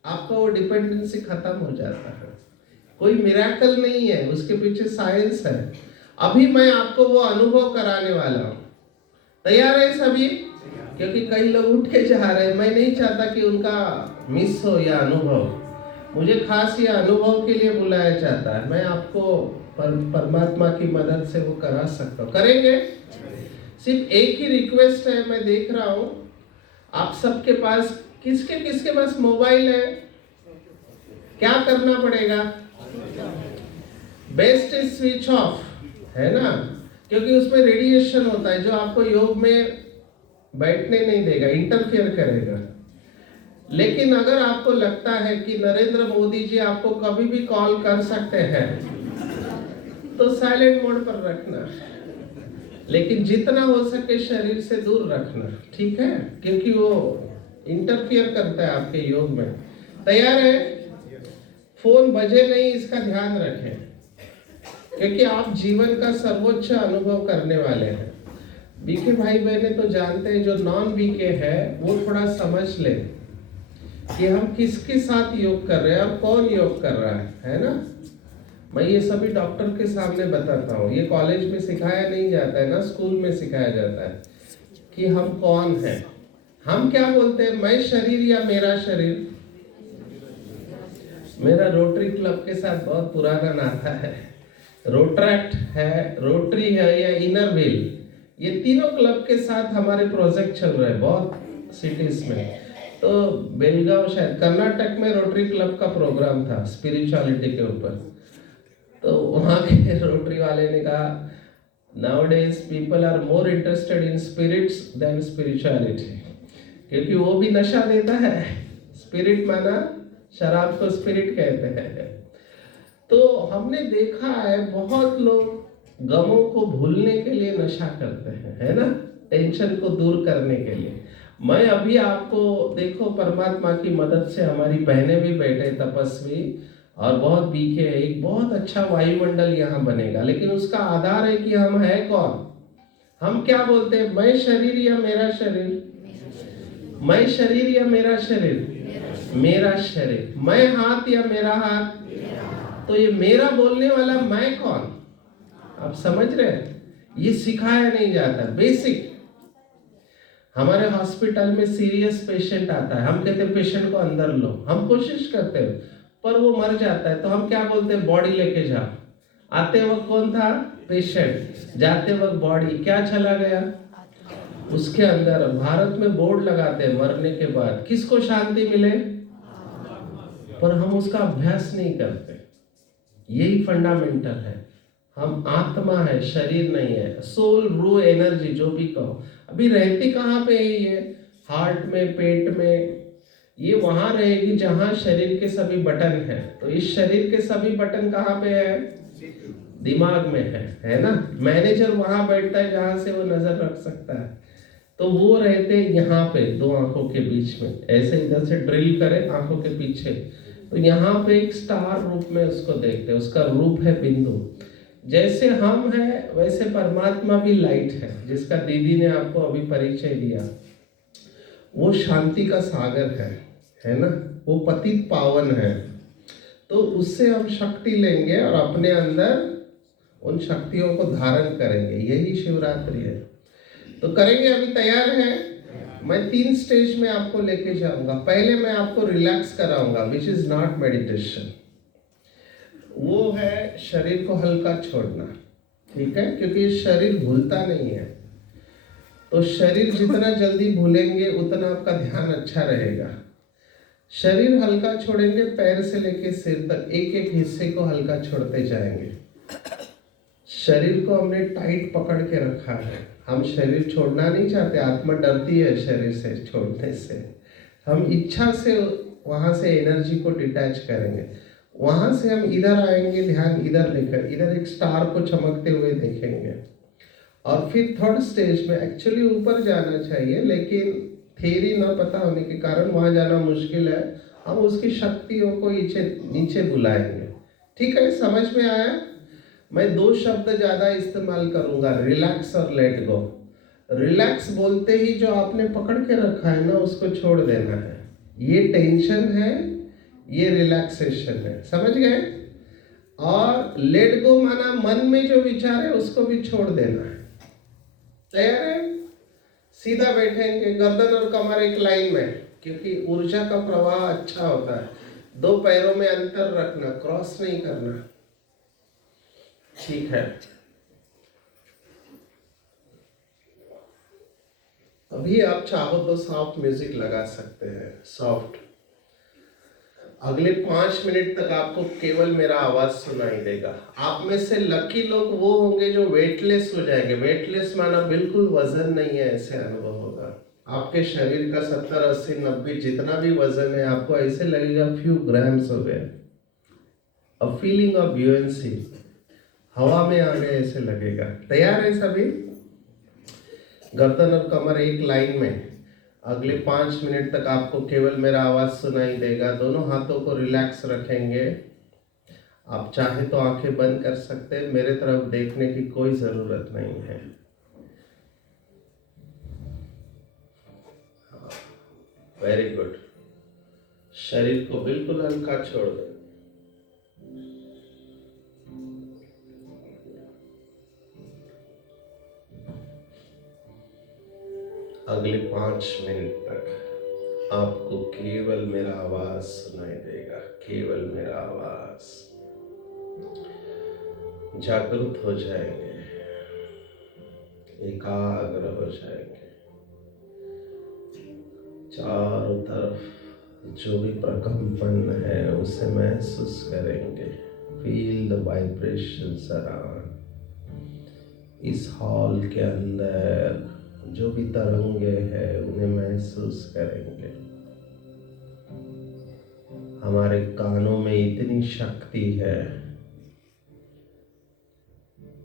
आपका वो डिपेंडेंसी खत्म हो जाता है। कोई मिरेकल नहीं है, उसके पीछे साइंस है। अभी मैं आपको वो अनुभव कराने वाला हूं। तैयार है सभी? क्योंकि कई लोग उठ के जा रहे हैं, मैं नहीं चाहता कि उनका मिस हो यह अनुभव। मुझे खास यह अनुभव के लिए बुलाया जाता है। मैं आपको परमात्मा की मदद से वो करा सकता हूँ। करेंगे? सिर्फ एक ही रिक्वेस्ट है, मैं देख रहा हूँ आप सबके पास, किसके पास मोबाइल है? क्या करना पड़ेगा? बेस्ट इज स्विच ऑफ, है ना? क्योंकि उसमें रेडिएशन होता है जो आपको योग में बैठने नहीं देगा, इंटरफेयर करेगा। लेकिन अगर आपको लगता है कि नरेंद्र मोदी जी आपको कभी भी कॉल कर सकते हैं तो साइलेंट मोड पर रखना, लेकिन जितना हो सके शरीर से दूर रखना, ठीक है? क्योंकि वो इंटरफियर करता है आपके योग में। तैयार है? फोन बजे नहीं, इसका ध्यान रखें, क्योंकि आप जीवन का सर्वोच्च अनुभव करने वाले हैं। बीके भाई बहने तो जानते हैं, जो नॉन बीके है वो थोड़ा समझ ले कि हम किसके साथ योग कर रहे हैं और कौन योग कर रहा है ना? मैं ये सभी डॉक्टर के सामने बताता हूँ। ये कॉलेज में सिखाया नहीं जाता है ना, स्कूल में सिखाया जाता है कि हम कौन हैं। हम क्या बोलते हैं, मैं शरीर या मेरा शरीर? मेरा रोटरी क्लब के साथ बहुत पुराना नाता है। रोट्रैक्ट है, रोटरी है या इनर व्हील, ये तीनों क्लब के साथ हमारे प्रोजेक्ट चल रहे हैं बहुत सिटीज में। तो बेलगांव, शायद कर्नाटक में रोटरी क्लब का प्रोग्राम था स्पिरिचुअलिटी के ऊपर। तो वहाँ के रोटरी वाले ने कहा nowadays people are more interested in spirits than spirituality, क्योंकि वो भी नशा देता है। स्पिरिट माना शराब को स्पिरिट कहते हैं। तो हमने देखा है बहुत लोग गमों को भूलने के लिए नशा करते हैं, है ना? टेंशन को दूर करने के लिए। मैं अभी आपको देखो, परमात्मा की मदद से हमारी बहनें भी बैठे तपस्वी और बहुत बीखे, एक बहुत अच्छा वायुमंडल यहाँ बनेगा। लेकिन उसका आधार है कि हम है कौन। हम क्या बोलते हैं, मैं शरीर या मेरा शरीर? मैं शरीर या मेरा शरीर? मेरा शरीर। मैं हाथ या मेरा हाथ? तो ये मेरा बोलने वाला मैं कौन? आप समझ रहे हैं? ये सिखाया नहीं जाता बेसिक। हमारे हॉस्पिटल में सीरियस पेशेंट आता है, हम कहते हैं पेशेंट को अंदर लो, हम कोशिश करते हैं पर वो मर जाता है, तो हम क्या बोलते हैं, बॉडी लेके जाओ। आते वक्त कौन था? पेशेंट। जाते वक्त बॉडी। क्या चला गया? उसके अंदर। भारत में बोर्ड लगाते हैं मरने के बाद किसको शांति मिले, पर हम उसका अभ्यास नहीं करते। यही फंडामेंटल है। हम आत्मा है, शरीर नहीं है। सोल, रूह, एनर्जी जो भी कहो। अभी रहती कहाँ पे है ये? हार्ट में, पेट में, ये वहां रहेगी जहां शरीर के सभी बटन हैं। तो इस शरीर के सभी बटन कहाँ पे है? दिमाग में है ना। मैनेजर वहां बैठता है जहां से वो नजर रख सकता है। तो वो रहते हैं यहाँ पे दो आंखों के बीच में, ऐसे इधर से ड्रिल करें आंखों के पीछे, तो यहाँ पे एक स्टार रूप में उसको देखते हैं। उसका रूप है बिंदु। जैसे हम हैं वैसे परमात्मा भी लाइट है, जिसका दीदी ने आपको अभी परिचय दिया। वो शांति का सागर है ना। वो पतित पावन है। तो उससे हम शक्ति लेंगे और अपने अंदर उन शक्तियों को धारण करेंगे। यही शिवरात्रि है। तो करेंगे, अभी तैयार है? मैं 3 स्टेज में आपको लेके जाऊंगा। पहले मैं आपको रिलैक्स कराऊंगा, विच इज नॉट मेडिटेशन। वो है शरीर को हल्का छोड़ना, ठीक है? क्योंकि शरीर भूलता नहीं है। तो शरीर जितना जल्दी भूलेंगे उतना आपका ध्यान अच्छा रहेगा। शरीर हल्का छोड़ेंगे, पैर से लेके सिर तक एक एक हिस्से को हल्का छोड़ते जाएंगे। शरीर को हमने टाइट पकड़ के रखा है। हम शरीर छोड़ना नहीं चाहते। आत्मा डरती है शरीर से छोड़ने से। हम इच्छा से वहां से एनर्जी को डिटैच करेंगे। वहां से हम इधर आएंगे, ध्यान इधर लेकर, इधर एक स्टार को चमकते हुए देखेंगे। और फिर थर्ड स्टेज में एक्चुअली ऊपर जाना चाहिए, लेकिन थ्योरी न पता होने के कारण वहां जाना मुश्किल है। हम उसकी शक्तियों को नीचे बुलाएंगे। ठीक है, समझ में आया? मैं 2 शब्द ज्यादा इस्तेमाल करूंगा, रिलैक्स और लेट गो। रिलैक्स बोलते ही जो आपने पकड़ के रखा है ना, उसको छोड़ देना है। ये टेंशन है, ये रिलैक्सेशन है। समझ गए? और लेट गो माना मन में जो विचार है उसको भी छोड़ देना है। तैयार है? सीधा बैठेंगे, गर्दन और कमर एक लाइन में, क्योंकि ऊर्जा का प्रवाह अच्छा होता है। 2 पैरों में अंतर रखना, क्रॉस नहीं करना। ठीक है। अभी आप चाहो तो सॉफ्ट म्यूजिक लगा सकते हैं, सॉफ्ट। अगले 5 मिनट तक आपको केवल मेरा आवाज सुनाई देगा। आप में से लकी लोग वो होंगे जो वेटलेस हो जाएंगे। वेटलेस माना बिल्कुल वजन नहीं है, ऐसे अनुभव होगा। आपके शरीर का 70, 80, 90 जितना भी वजन है, आपको ऐसे लगेगा फ्यू ग्राम्स हो गए। अ फीलिंग ऑफ ब्यूएंसी, हवा में आ गए ऐसे लगेगा। तैयार है सभी? गर्दन और कमर एक लाइन में। अगले 5 मिनट तक आपको केवल मेरा आवाज सुनाई देगा। दोनों हाथों को रिलैक्स रखेंगे। आप चाहे तो आंखें बंद कर सकते हैं, मेरे तरफ देखने की कोई जरूरत नहीं है। Very good. शरीर को बिल्कुल हल्का छोड़ दें। अगले 5 मिनट तक आपको केवल मेरा आवाज सुनाई देगा, केवल मेरा आवाज। जागृत हो जाएंगे, एकाग्र हो जाएंगे। चारों तरफ जो भी प्रकंपन है उसे महसूस करेंगे। Feel the vibrations around. इस हॉल के अंदर जो भी तरंगे हैं उन्हें महसूस करेंगे। हमारे कानों में इतनी शक्ति है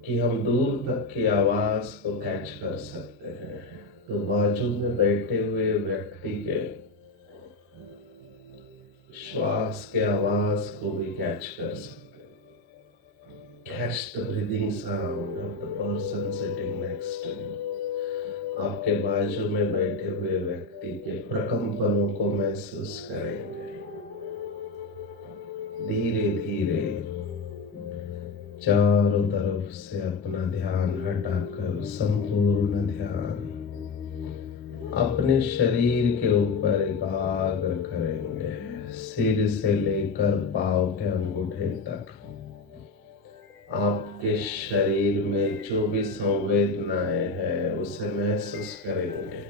कि हम दूर तक की आवाज को कैच कर सकते हैं। तो बाजू में बैठे हुए व्यक्ति के श्वास के आवाज को भी कैच कर सकते हैं। Catch the breathing sound of the person sitting next to you. आपके बाजू में बैठे हुए व्यक्ति के प्रकंपनों को महसूस करेंगे। धीरे धीरे चारों तरफ से अपना ध्यान हटाकर संपूर्ण ध्यान अपने शरीर के ऊपर एकाग्र करेंगे। सिर से लेकर पांव के अंगूठे तक आपके शरीर में जो भी संवेदनाएं हैं उसे महसूस करेंगे।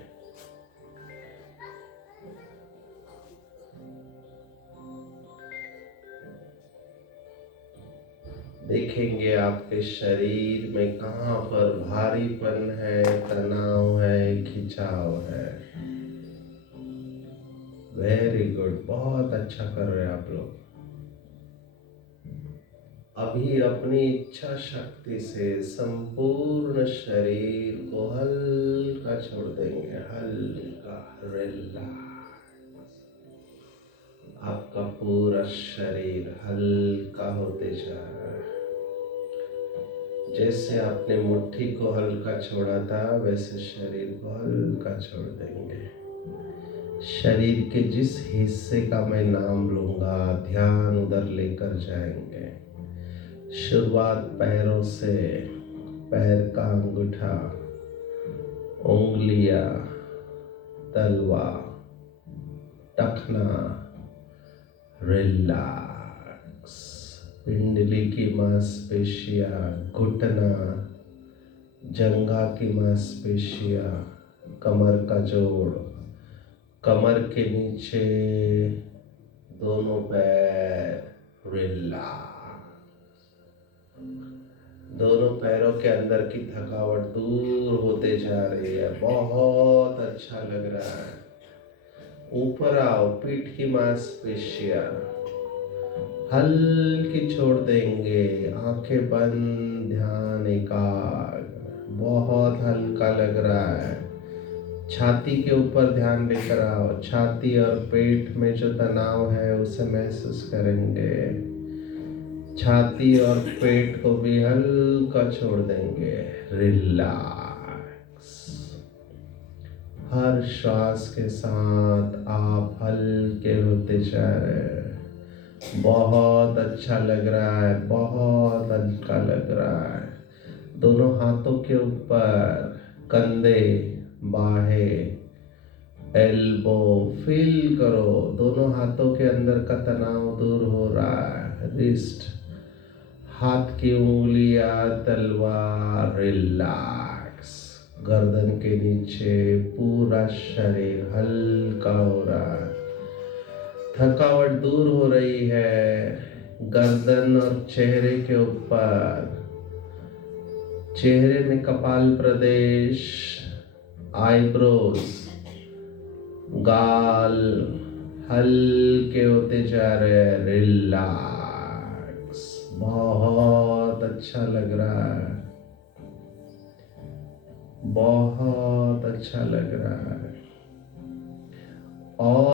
देखेंगे आपके शरीर में कहाँ पर भारीपन है, तनाव है, खिंचाव है। वेरी गुड, बहुत अच्छा कर रहे हैं आप लोग। अभी अपनी इच्छा शक्ति से संपूर्ण शरीर को हल्का छोड़ देंगे, हल्का रिलैक्स। आपका पूरा शरीर हल्का होते जा रहा है। जैसे आपने मुट्ठी को हल्का छोड़ा था वैसे शरीर को हल्का छोड़ देंगे। शरीर के जिस हिस्से का मैं नाम लूंगा ध्यान उधर लेकर जाएंगे। शुरुआत पैरों से, पैर का अंगूठा, उंगलियां, तलवा, टखना, रिलैक्स। पिंडली की मांसपेशियां, घुटना, जंघा की मांसपेशियां, कमर का जोड़, कमर के नीचे दोनों पैर, रिलैक्स। दोनों पैरों के अंदर की थकावट दूर होते जा रही है, बहुत अच्छा लग रहा है। ऊपर आओ, पीठ की मांसपेशियां हल्की छोड़ देंगे, आंखें बंद, ध्यान एकाग्र, बहुत हल्का लग रहा है। छाती के ऊपर ध्यान लेकर आओ, छाती और पेट में जो तनाव है उसे महसूस करेंगे। छाती और पेट को भी हल्का छोड़ देंगे, रिलैक्स। हर श्वास के साथ आप हल्के होते जा रहे हैं। बहुत अच्छा लग रहा है, बहुत हल्का लग रहा है। दोनों हाथों के ऊपर कंधे, बाहें, एल्बो फील करो, दोनों हाथों के अंदर का तनाव दूर हो रहा है। रिस्ट, हाथ की उंगलियां, तलवार, रिलैक्स। गर्दन के नीचे पूरा शरीर हल्का हो रहा है, थकावट दूर हो रही है। गर्दन और चेहरे के ऊपर, चेहरे में कपाल प्रदेश, आईब्रोज, गाल हल्के होते जा रहे हैं, रिलैक्स। बहुत अच्छा लग रहा है, बहुत अच्छा लग रहा है। और